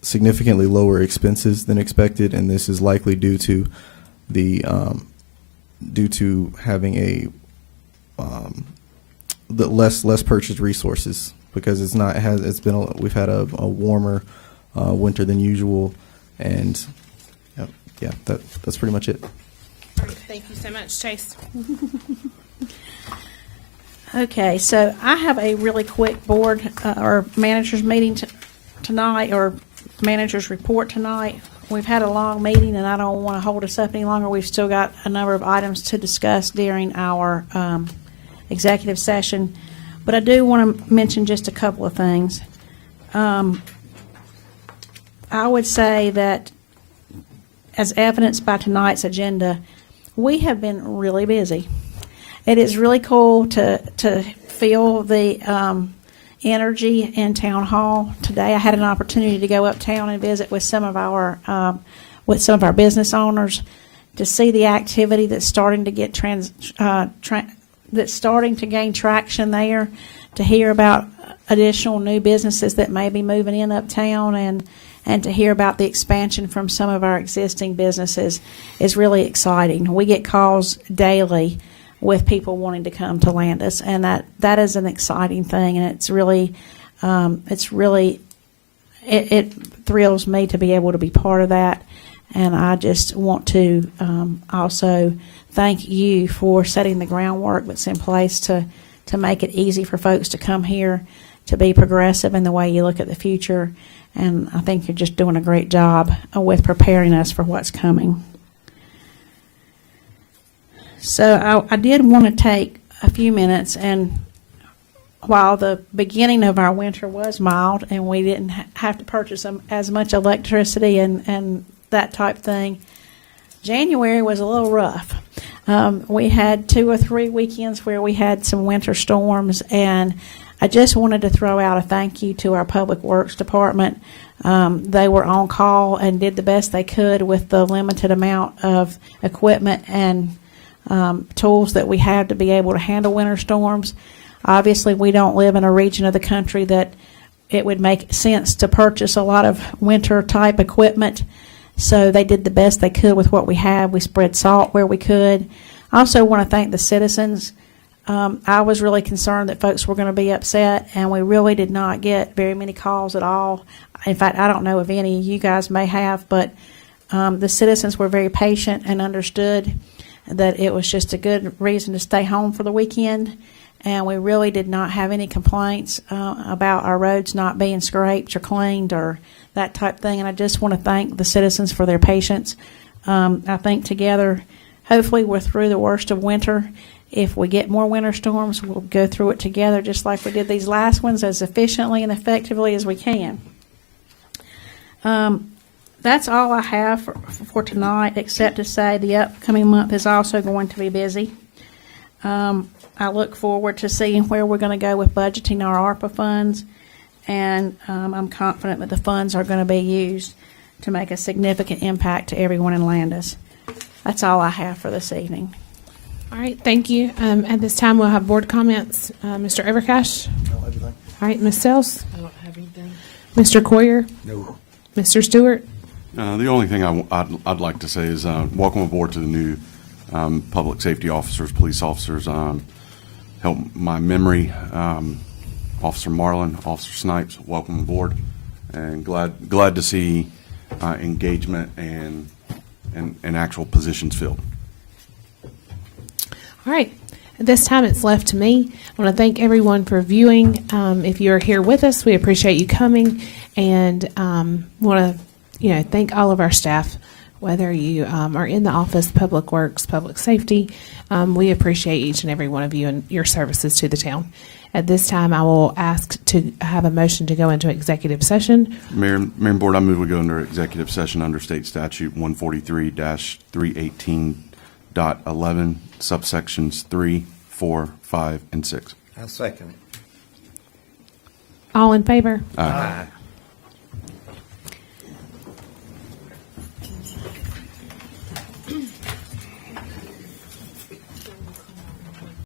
significantly lower expenses than expected, and this is likely due to having the less purchased resources, because we've had a warmer winter than usual, and yeah, that's pretty much it. All right, thank you so much, Chase. Okay, so I have a really quick board or managers meeting tonight, or managers report tonight. We've had a long meeting, and I don't want to hold us up any longer. We've still got a number of items to discuss during our executive session, but I do want to mention just a couple of things. I would say that, as evidenced by tonight's agenda, we have been really busy. It is really cool to feel the energy in town hall today. I had an opportunity to go uptown and visit with some of our business owners to see the activity that's starting to get that's starting to gain traction there, to hear about additional new businesses that may be moving in uptown, and to hear about the expansion from some of our existing businesses is really exciting. We get calls daily with people wanting to come to Landis, and that is an exciting thing, and it thrills me to be able to be part of that. And I just want to also thank you for setting the groundwork that's in place to make it easy for folks to come here, to be progressive in the way you look at the future. And I think you're just doing a great job with preparing us for what's coming. So I did want to take a few minutes, and while the beginning of our winter was mild and we didn't have to purchase as much electricity and that type thing, January was a little rough. We had 2 or 3 weekends where we had some winter storms, and I just wanted to throw out a thank you to our Public Works Department. They were on call and did the best they could with the limited amount of equipment and tools that we have to be able to handle winter storms. Obviously, we don't live in a region of the country that it would make sense to purchase a lot of winter-type equipment, so they did the best they could with what we had. We spread salt where we could. I also want to thank the citizens. I was really concerned that folks were going to be upset, and we really did not get very many calls at all. In fact, I don't know if any of you guys may have, but the citizens were very patient and understood that it was just a good reason to stay home for the weekend, and we really did not have any complaints about our roads not being scraped or cleaned or that type thing. And I just want to thank the citizens for their patience. I think together, hopefully we're through the worst of winter. If we get more winter storms, we'll go through it together just like we did these last ones, as efficiently and effectively as we can. That's all I have for tonight, except to say the upcoming month is also going to be busy. I look forward to seeing where we're going to go with budgeting our ARPA funds, and I'm confident that the funds are going to be used to make a significant impact to everyone in Landis. That's all I have for this evening. All right, thank you. At this time, we'll have board comments. Mr. Evercash? No, everything. All right, Ms. Sells? I don't have anything. Mr. Coyer? No. Mr. Stewart? The only thing I'd like to say is welcome aboard to the new public safety officers, police officers. Help my memory, Officer Marlin, Officer Snipes, welcome aboard. and glad to see engagement and actual positions filled. All right. At this time, it's left to me. I want to thank everyone for viewing. If you're here with us, we appreciate you coming, and want to, thank all of our staff, whether you are in the office, Public Works, Public Safety. We appreciate each and every one of you and your services to the town. At this time, I will ask to have a motion to go into executive session. Mayor and Board, I move we go into executive session under State Statute 143-318.11, subsections 3, 4, 5, and 6. I second it. All in favor? Aye.